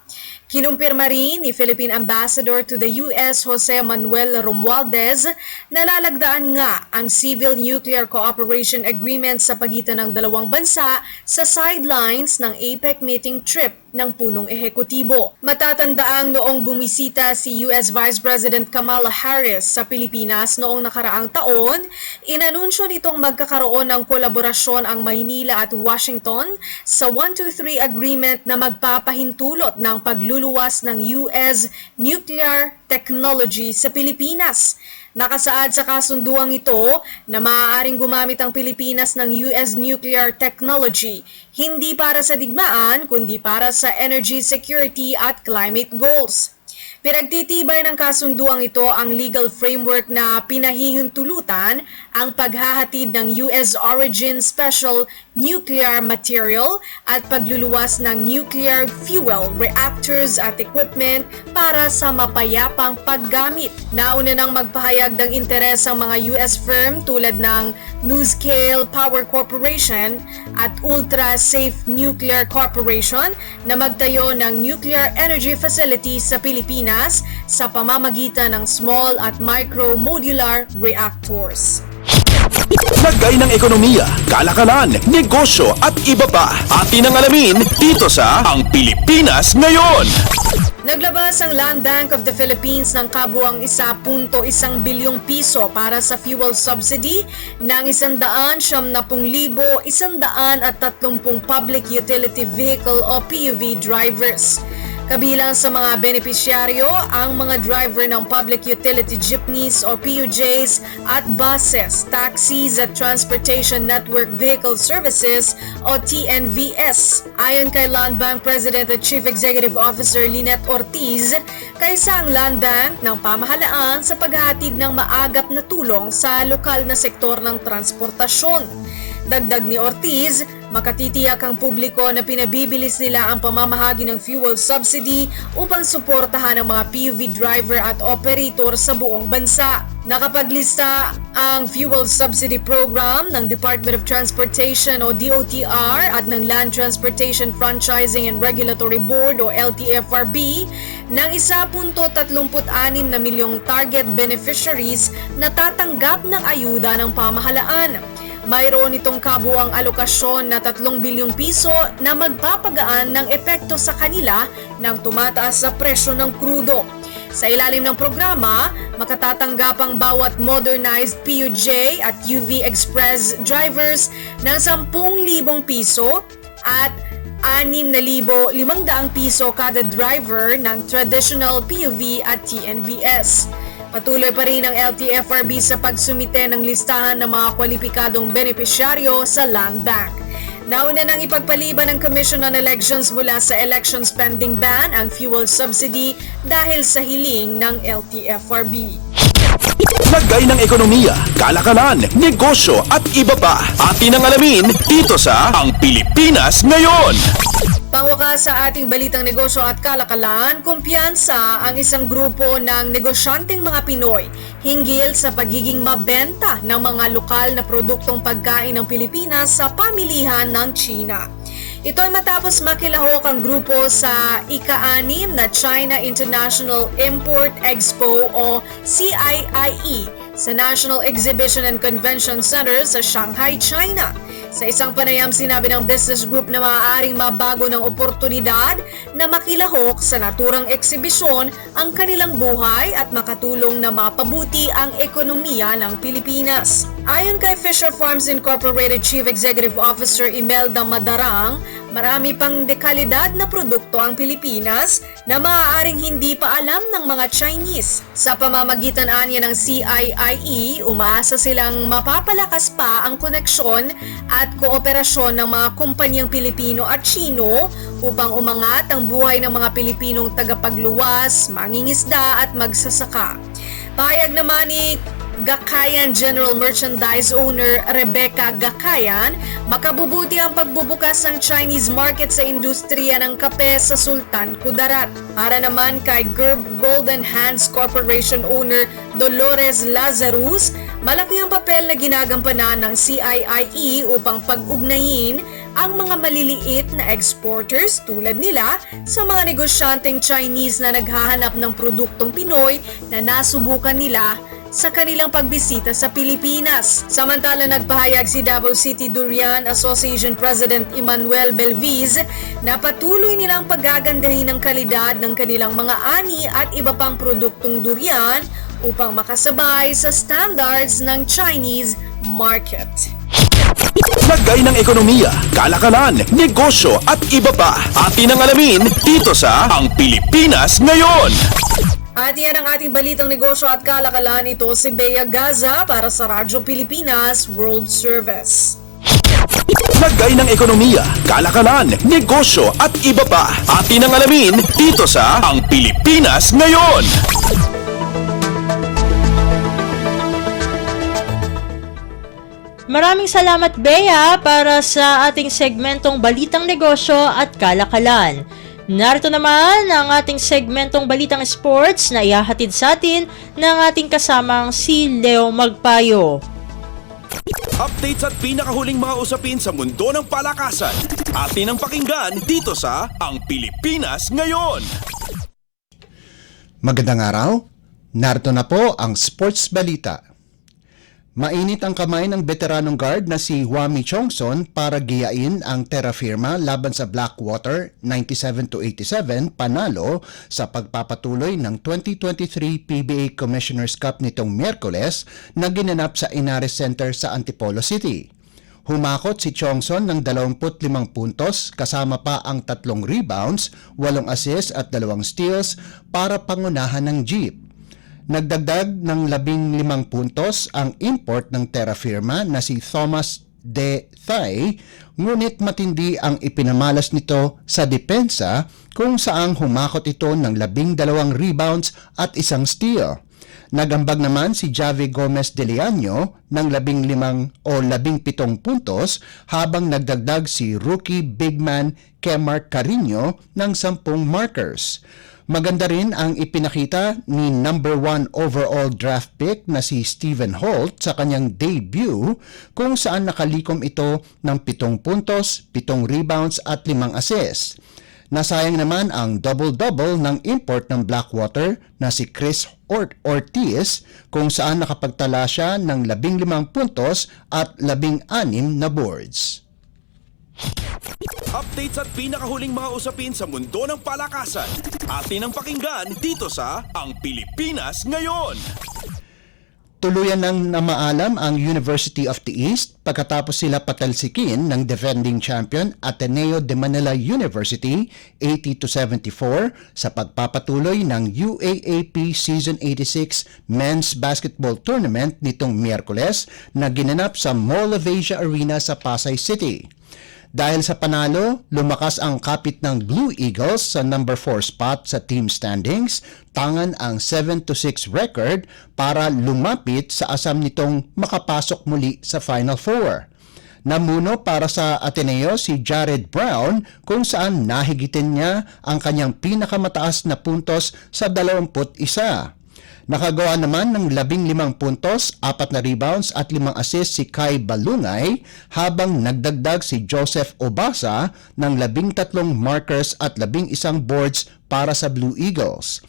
Kinumpirma rin ni Philippine Ambassador to the U.S. Jose Manuel Romualdez na lalagdaan nga ang Civil Nuclear Cooperation Agreement sa pagitan ng dalawang bansa sa sidelines ng APEC meeting trip ng punong ehekutibo. Matatandaang noong bumisita si U.S. Vice President Kamala Harris sa Pilipinas noong nakaraang taon, inanunsyo nitong magkakaroon ng kolaborasyon ang Maynila at Washington sa 123 Agreement na magpapahintulot ng pagluluwas ng U.S. nuclear technology sa Pilipinas. Nakasaad sa kasunduang ito na maaaring gumamit ang Pilipinas ng US nuclear technology, hindi para sa digmaan kundi para sa energy security at climate goals. Pinagtitibay ng kasunduang ito ang legal framework na pinahihintulutan ang paghahatid ng US origin special nuclear material at pagluluwas ng nuclear fuel reactors at equipment para sa mapayapang paggamit. Nauna nang magpahayag ng interes ang mga US firm tulad ng NuScale Power Corporation at Ultra Safe Nuclear Corporation na magtayo ng nuclear energy facility sa Pilipinas sa pamamagitan ng small at micro modular reactors. Lagay ng ekonomiya, kalakalan, negosyo at iba pa. Atin ang alamin dito sa Ang Pilipinas Ngayon. Naglabas ang Land Bank of the Philippines ng kabuang 1.1 bilyong piso para sa fuel subsidy ng 170,130 public utility vehicle o PUV drivers. Kabilang sa mga benepisyaryo ang mga driver ng public utility jeepneys o PUJs at buses, taxis at Transportation Network Vehicle Services o TNVS. Ayon kay Land Bank President at Chief Executive Officer Lynette Ortiz, kaisa ang Land Bank ng pamahalaan sa paghahatid ng maagap na tulong sa lokal na sektor ng transportasyon. Dagdag ni Ortiz, makatitiyak ang publiko na pinabibilis nila ang pamamahagi ng fuel subsidy upang suportahan ang mga PUV driver at operator sa buong bansa. Nakapaglista ang fuel subsidy program ng Department of Transportation o DOTR at ng Land Transportation Franchising and Regulatory Board o LTFRB ng 1.36 na milyong target beneficiaries na tatanggap ng ayuda ng pamahalaan. Mayroon itong kabuang alokasyon na 3 bilyong piso na magpapagaan ng epekto sa kanila ng tumataas sa presyo ng krudo. Sa ilalim ng programa, makatatanggap ang bawat modernized PUJ at UV Express drivers ng 10,000 piso at 6,500 piso kada driver ng traditional PUV at TNVS. Patuloy pa rin ang LTFRB sa pagsumite ng listahan ng mga kwalipikadong benepisyaryo sa Land Bank. Nauna nang ipagpaliban ng Commission on Elections mula sa election spending ban ang fuel subsidy dahil sa hiling ng LTFRB. Lagay ng ekonomiya, kalakalan, negosyo at iba pa. Atin ang alamin dito sa Ang Pilipinas Ngayon. Pangwakas sa ating balitang negosyo at kalakalan, kumpiyansa ang isang grupo ng negosyanteng mga Pinoy hinggil sa pagiging mabenta ng mga lokal na produktong pagkain ng Pilipinas sa pamilihan ng China. Ito ay matapos makilahok ang grupo sa ika-6 na China International Import Expo o CIIE sa National Exhibition and Convention Center sa Shanghai, China. Sa isang panayam, sinabi ng business group na maaaring mabago ng oportunidad na makilahok sa naturang eksibisyon ang kanilang buhay at makatulong na mapabuti ang ekonomiya ng Pilipinas. Ayon kay Fisher Farms Incorporated Chief Executive Officer Imelda Madarang, marami pang dekalidad na produkto ang Pilipinas na maaaring hindi pa alam ng mga Chinese. Sa pamamagitan anya ng CIIE, umaasa silang mapapalakas pa ang koneksyon at kooperasyon ng mga kumpanyang Pilipino at Chino upang umangat ang buhay ng mga Pilipinong tagapagluwas, mangingisda at magsasaka. Pahayag naman ni Gakayan General Merchandise Owner Rebecca Gakayan, makabubuti ang pagbubukas ng Chinese market sa industriya ng kape sa Sultan Kudarat. Para naman kay Gerb Golden Hands Corporation Owner Dolores Lazarus, malaki ang papel na ginagampanan ng CIIE upang pag-ugnayin ang mga maliliit na exporters tulad nila sa mga negosyanteng Chinese na naghahanap ng produktong Pinoy na nasubukan nila sa kanilang pagbisita sa Pilipinas. Samantala, nagpahayag si Davao City Durian Association President Emmanuel Belviz na patuloy nilang paggagandahin ang kalidad ng kanilang mga ani at iba pang produktong durian upang makasabay sa standards ng Chinese market. Lagay ng ekonomiya, kalakalan, negosyo at iba pa. Atin ang alamin dito sa Ang Pilipinas Ngayon. At yan ang ating balitang negosyo at kalakalan. Ito si Bea Gaza para sa Radyo Pilipinas World Service. Lagay ng ekonomiya, kalakalan, negosyo at iba pa. Atin ang alamin dito sa Ang Pilipinas Ngayon. Maraming salamat, Bea, para sa ating segmentong Balitang Negosyo at Kalakalan. Narito naman ang ating segmentong Balitang Sports na ihahatid sa atin ng ating kasamang si Leo Magpayo. Updates at pinakahuling mga usapin sa mundo ng palakasan. Atin ang pakinggan dito sa Ang Pilipinas Ngayon. Magandang araw. Narito na po ang Sports Balita. Mainit ang kamay ng veteranong guard na si Wami Chongson para giyain ang terra firma laban sa Blackwater 97-87 panalo sa pagpapatuloy ng 2023 PBA Commissioner's Cup nitong Miyerkules na ginanap sa Inares Center sa Antipolo City. Humakot si Chongson ng 25 puntos kasama pa ang 3 rebounds, 8 assists at 2 steals para pangunahan ng Jeep. Nagdagdag ng 15 puntos ang import ng terra firma na si Thomas De Thay, ngunit matindi ang ipinamalas nito sa depensa kung saang humakot ito ng 12 rebounds at 1 steal. Nagambag naman si Javi Gomez de Leaño ng 15 o 17 puntos habang nagdagdag si rookie big man Kemar Carino ng 10 markers. Maganda rin ang ipinakita ni number 1 overall draft pick na si Stephen Holt sa kanyang debut kung saan nakalikom ito ng 7 puntos, 7 rebounds at 5 assists. Nasayang naman ang double-double ng import ng Blackwater na si Chris Ortiz kung saan nakapagtala siya ng 15 puntos at 16 na boards. Updates at pinakahuling mga usapin sa mundo ng palakasan. Atin ang pakinggan dito sa Ang Pilipinas Ngayon. Tuluyan nang namaalam ang University of the East pagkatapos sila patalsikin ng defending champion Ateneo de Manila University 80-74 sa pagpapatuloy ng UAAP Season 86 Men's Basketball Tournament nitong Miyerkules na ginanap sa Mall of Asia Arena sa Pasay City. Dahil sa panalo, lumakas ang kapit ng Blue Eagles sa number 4 spot sa team standings, tangan ang 7-6 record para lumapit sa asam nitong makapasok muli sa Final Four. Namuno para sa Ateneo si Jared Brown kung saan nahigitin niya ang kanyang pinakamataas na puntos sa 21. Nakagawa naman ng 15 puntos, 4 na rebounds at 5 assists si Kai Balungay habang nagdagdag si Joseph Obasa ng 13 markers at 11 boards para sa Blue Eagles.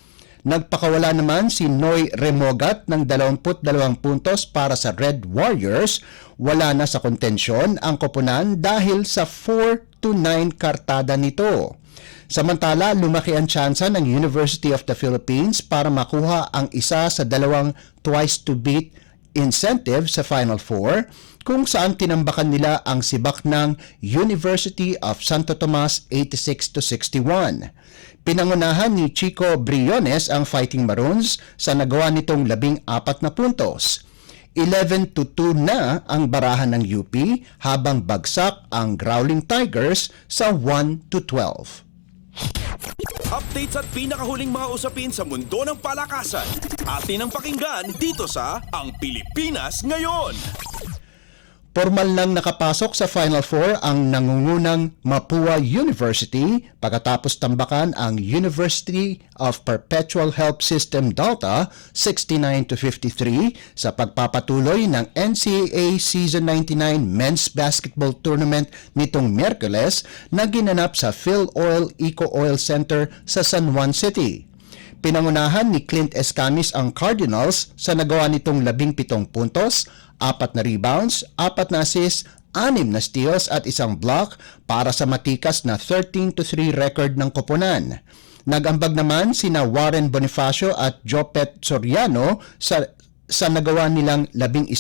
Nagpakawala naman si Noy Remogat ng 22 puntos para sa Red Warriors. Wala na sa kontensyon ang koponan dahil sa 4-9 kartada nito. Samantala, lumaki ang tsansa ng University of the Philippines para makuha ang isa sa 2 twice-to-beat incentive sa Final Four kung saan tinambakan nila ang sibak ng University of Santo Tomas 86-61. Pinangunahan ni Chico Briones ang Fighting Maroons sa nagawa nitong 14 na puntos. 11-2 na ang barahan ng UP habang bagsak ang Growling Tigers sa 1-12. Updates at pinakahuling mga usapin sa mundo ng palakasan. Atin ang pakinggan dito sa Ang Pilipinas Ngayon. Formal nang nakapasok sa Final Four ang nangungunang Mapua University pagkatapos tambakan ang University of Perpetual Help System Delta 69-53 sa pagpapatuloy ng NCAA Season 99 Men's Basketball Tournament nitong Miyerkules na ginanap sa Phil Oil Eco Oil Center sa San Juan City. Pinangunahan ni Clint Escamis ang Cardinals sa nagawa nitong 17 puntos, 4 na rebounds, 4 na assists, 6 na steals at 1 block para sa matikas na 13-3 record ng koponan. Nag-ambag naman sina Warren Bonifacio at Jopet Soriano sa nagawa nilang 11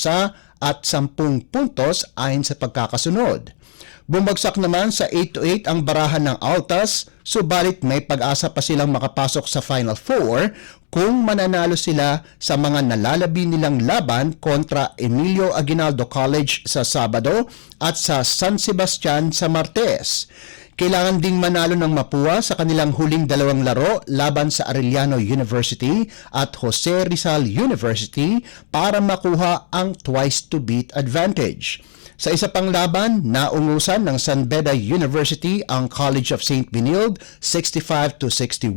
at 10 puntos ayon sa pagkakasunod. Bumagsak naman sa 8-8 ang barahan ng Altas, subalit may pag-asa pa silang makapasok sa Final Four kung mananalo sila sa mga nalalabi nilang laban kontra Emilio Aguinaldo College sa Sabado at sa San Sebastian sa Martes. Kailangan ding manalo ng Mapua sa kanilang huling 2 laro laban sa Arellano University at Jose Rizal University para makuha ang twice-to-beat advantage. Sa isa pang laban, naungusan ng San Beda University ang College of St. Benilde 65-61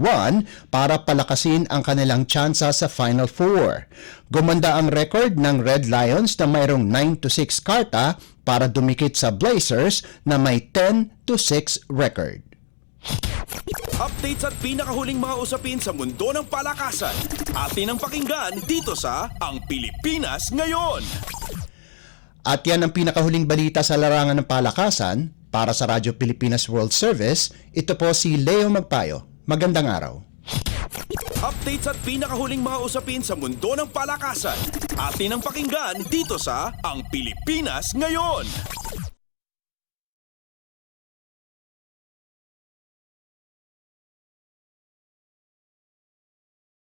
para palakasin ang kanilang tsansa sa Final Four. Gumanda ang record ng Red Lions na mayroong 9-6 karta para dumikit sa Blazers na may 10-6 record. Updates at pinakahuling mga usapin sa mundo ng palakasan. Atin ang pakinggan dito sa Ang Pilipinas Ngayon. At yan ang pinakahuling balita sa larangan ng palakasan. Para sa Radyo Pilipinas World Service, ito po si Leo Magpayo. Magandang araw. Updates at pinakahuling mga usapin sa mundo ng palakasan. Atin ang pakinggan dito sa Ang Pilipinas Ngayon.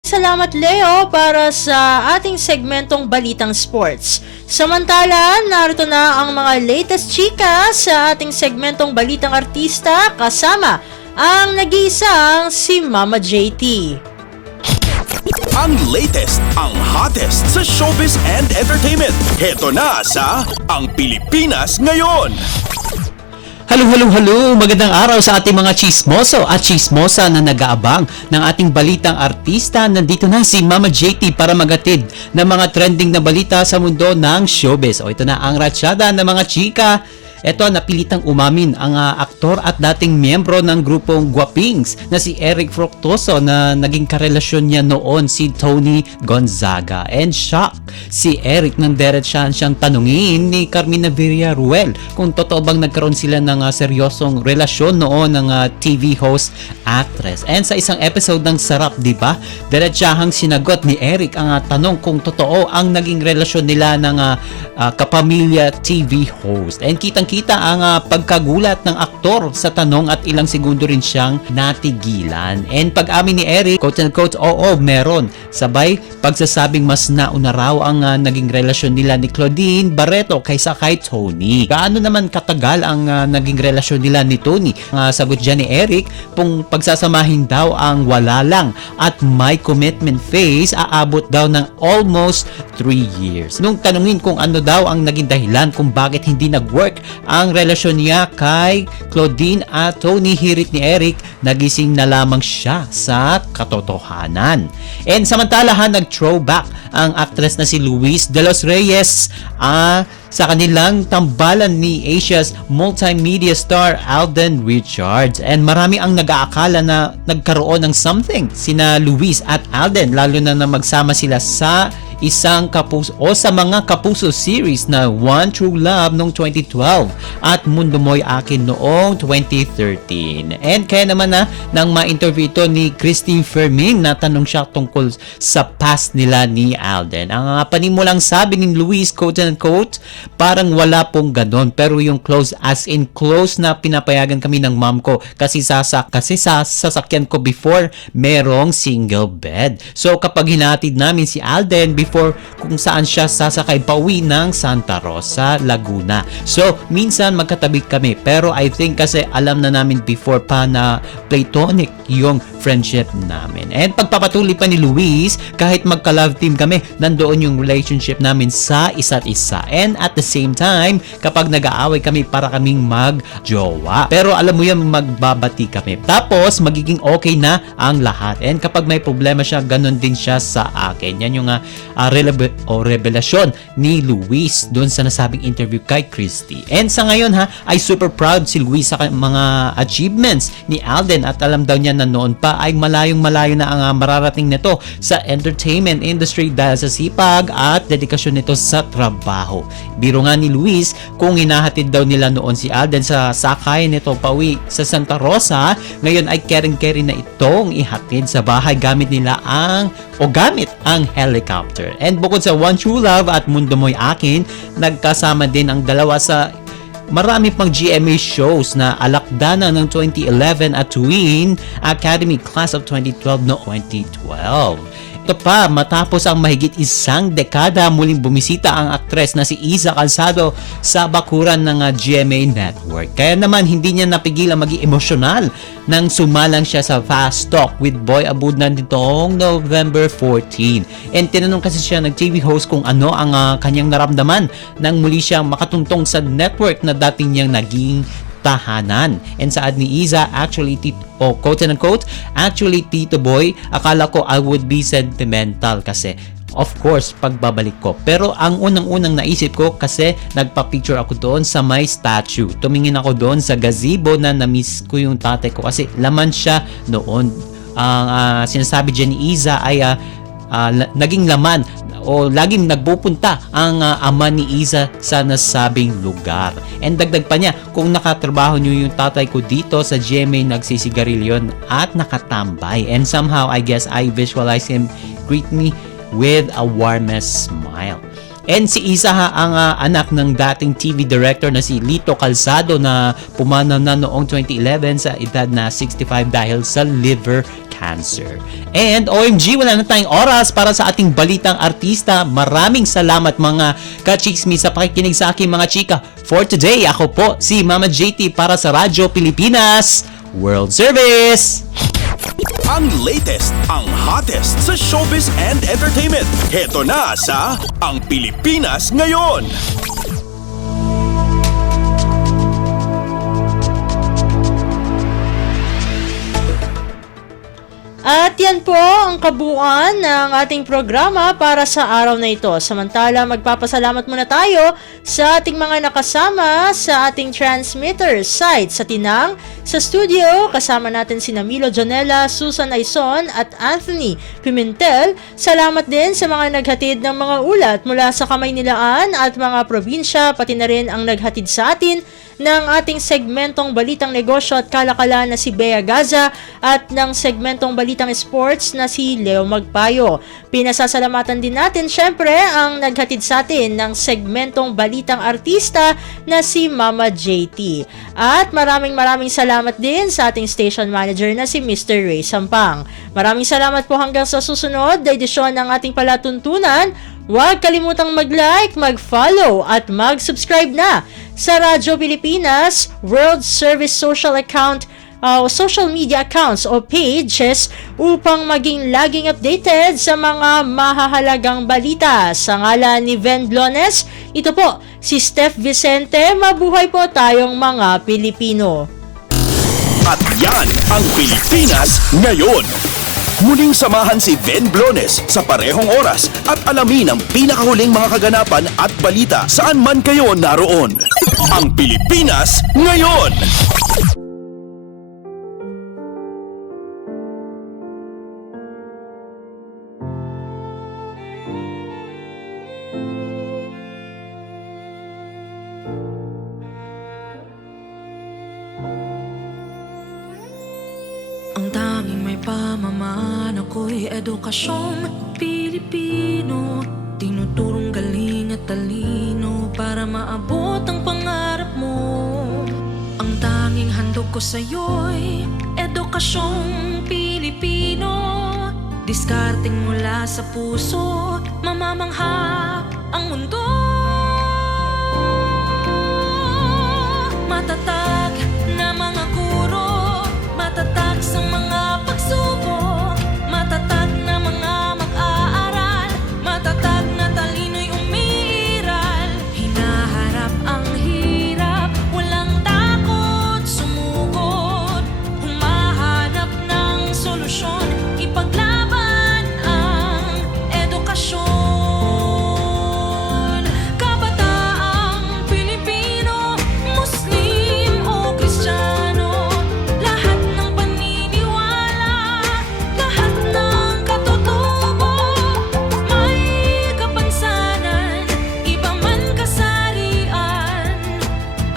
Salamat Leo para sa ating segmentong Balitang Sports. Samantala, narito na ang mga latest chika sa ating segmentong Balitang Artista kasama ang nag-iisang si Mama JT. Ang latest, ang hottest sa showbiz and entertainment. Heto na sa Ang Pilipinas Ngayon. Halo! Magandang araw sa ating mga chismoso at chismosa na nag-aabang ng ating balitang artista. Nandito na si Mama JT para magatid ng mga trending na balita sa mundo ng showbiz. O ito na ang ratsyada ng mga chika. Ito, napilitang umamin ang aktor at dating miyembro ng grupong Guapings na si Eric Fructuoso na naging karelasyon niya noon si Tony Gonzaga. And shock si Eric nang diretsyahan siyang tanungin ni Carmina Villarruel kung totoo bang nagkaroon sila ng seryosong relasyon noon ng TV host actress. And sa isang episode ng Sarap, di ba? Diretsahang sinagot ni Eric ang tanong kung totoo ang naging relasyon nila ng kapamilya TV host. And kitang kitang-kita ang pagkagulat ng aktor sa tanong at ilang segundo rin siyang natigilan. And pag-amin ni Eric, quote-unquote, oo, meron. Sabay, pagsasabing mas nauna raw ang naging relasyon nila ni Claudine Barreto kaysa kay Tony. Gaano naman katagal ang naging relasyon nila ni Tony? Sagot dyan ni Eric, kung pagsasamahin daw ang wala lang at may commitment phase, aabot daw ng almost 3 years. Nung tanungin kung ano daw ang naging dahilan kung bakit hindi nag-work ang relasyon niya kay Claudine at Tony, hirit ni Eric, nagising na lamang siya sa katotohanan. And samantalahan, nag-throwback ang actress na si Luis de los Reyes sa kanilang tambalan ni Asia's multimedia star Alden Richards. And marami ang nag-aakala na nagkaroon ng something sina Luis at Alden, lalo na magsama sila sa isang kapuso o sa mga kapuso series na One True Love noong 2012 at Mundo Mo'y Akin noong 2013. And kaya naman nang ma-interview ito ni Christine Fermin, na tanong siya tungkol sa past nila ni Alden. Ang panimulang sabi ni Luis, quote-unquote, parang wala pong ganon, pero yung close as in close na pinapayagan kami ng mom ko kasi sa sasakyan ko before merong single bed. So kapag hinatid namin si Alden before kung saan siya sasakay pauwi ng Santa Rosa, Laguna. So, minsan magkatabi kami. Pero I think kasi alam na namin before pa na platonic yung friendship namin. And pagpapatuloy pa ni Luis, kahit magka-love team kami, nandoon yung relationship namin sa isa't isa. And at the same time, kapag nag-aaway kami, para kaming mag-jowa. Pero alam mo yan, magbabati kami. Tapos, magiging okay na ang lahat. And kapag may problema siya, ganun din siya sa akin. Yan yung revelasyon ni Luis doon sa nasabing interview kay Christy. And sa ngayon ay super proud si Luis sa mga achievements ni Alden at alam daw niya na noon pa ay malayong-malayo na ang mararating nito sa entertainment industry dahil sa sipag at dedikasyon nito sa trabaho. Biro nga ni Luis, kung hinahatid daw nila noon si Alden sa sakay nito pauwi sa Santa Rosa, ngayon ay caring-carry na itong ihatid sa bahay gamit ang helicopter. And bukod sa One True Love at Mundo Mo'y Akin, nagkasama din ang dalawa sa marami pang GMA shows na alakdana ng 2011 at Twin Academy Class of 2012 no 2012. Ito pa, matapos ang mahigit isang dekada, muling bumisita ang aktres na si Isa Calzado sa bakuran ng GMA Network. Kaya naman, hindi niya napigilan maging emosyonal nang sumalang siya sa Fast Talk with Boy Abudnan nitong November 14. And tinanong kasi siya ng TV host kung ano ang kanyang naramdaman nang muli siyang makatuntong sa network na dating niyang naging tahanan. And saad ni Iza, actually, quote-unquote, actually, Tito Boy, akala ko I would be sentimental kasi of course, pagbabalik ko. Pero ang unang-unang naisip ko kasi nagpa-picture ako doon sa may statue. Tumingin ako doon sa gazebo na na-miss ko yung tatay ko kasi laman siya noon. Ang sinasabi dyan ni Iza ay naging laman o laging nagpupunta ang ama ni Isa sa nasabing lugar. And dagdag pa niya, kung nakatrabaho niyo yung tatay ko dito sa GMA, nagsisigarilyon at nakatambay. And somehow, I guess, I visualize him greet me with a warmest smile. And si Isa ang anak ng dating TV director na si Lito Calzado na pumanaw na noong 2011 sa edad na 65 dahil sa liver cancer. And OMG, wala na tayong oras para sa ating balitang artista. Maraming salamat mga ka-chismis sa pakikinig sa aking mga chika. For today, ako po si Mama JT para sa Radyo Pilipinas World Service. Ang latest, ang hottest sa showbiz and entertainment. Heto na sa Ang Pilipinas Ngayon. At yan po ang kabuuan ng ating programa para sa araw na ito. Samantala, magpapasalamat muna tayo sa ating mga nakasama sa ating transmitter site sa Tinang. Sa studio, kasama natin si Milo Jonella, Susan Aison at Anthony Pimentel. Salamat din sa mga naghatid ng mga ulat mula sa Kamaynilaan at mga probinsya, pati na rin ang naghatid sa atin ng ating segmentong Balitang Negosyo at Kalakalan na si Bea Gaza at ng segmentong Balitang Sports na si Leo Magpayo. Pinasasalamatan din natin syempre ang naghatid sa atin ng segmentong Balitang Artista na si Mama JT. At maraming salamat din sa ating station manager na si Mr. Ray Sampang. Maraming salamat po hanggang sa susunod na edisyon ng ating palatuntunan. Huwag kalimutang mag-like, mag-follow at mag-subscribe na sa Radyo Pilipinas World Service Social Account social media accounts o pages upang maging laging updated sa mga mahahalagang balita. Sa ngalan ni Ven Blones, ito po si Steph Vicente. Mabuhay po tayong mga Pilipino. At yan ang Pilipinas Ngayon. Muling samahan si Ven Blones sa parehong oras at alamin ang pinakahuling mga kaganapan at balita saan man kayo naroon. Ang Pilipinas Ngayon. Ang tanging may pamamaan ako'y edukasyong Pilipino. Tinuturong galing at talino para maabot ang pangarap mo. Ang tanging handog ko sa'yo'y edukasyong Pilipino. Diskarteng mula sa puso, mamamangha ang mundo. Matatag na mga guro, matatag sa mga pagsubok, matatag na mga mag-aaral, matatag na talino'y umiiral. Hinaharap ang hirap, walang takot sumugod, humahanap ng solusyon, ipaglaban ang edukasyon. Kabataang Pilipino, Muslim o Kristiyano, lahat ng paniniwala, lahat ng katutubo, may kapansanan, iba man kasarian.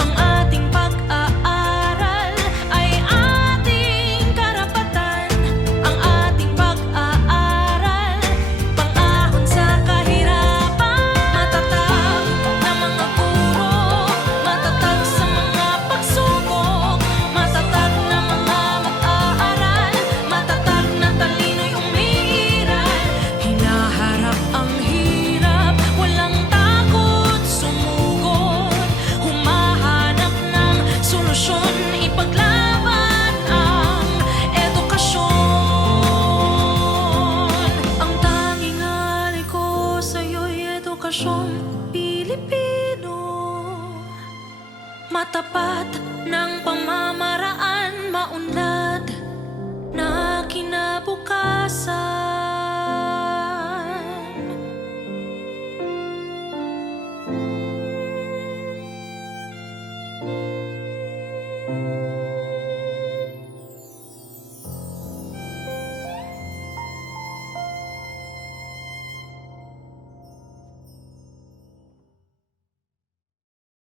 Ang ating pag-aaral ay ating karapatan. Ang ating pag-aaral, pang-ahon sa kahirapan. Matatag na mga guro, matatag sa mga pagsubok, matatag na mga mag-aaral, matatag na talino'y umiiral. Hinaharap ang hirap, walang takot sumugod, humahanap ng solusyon, ipaglaban ang edukasyon. Ang tanging alay ko sa'yo'y edukasyong Pilipino. Matapat ng pamamaraan, maunlad na kinabukasan.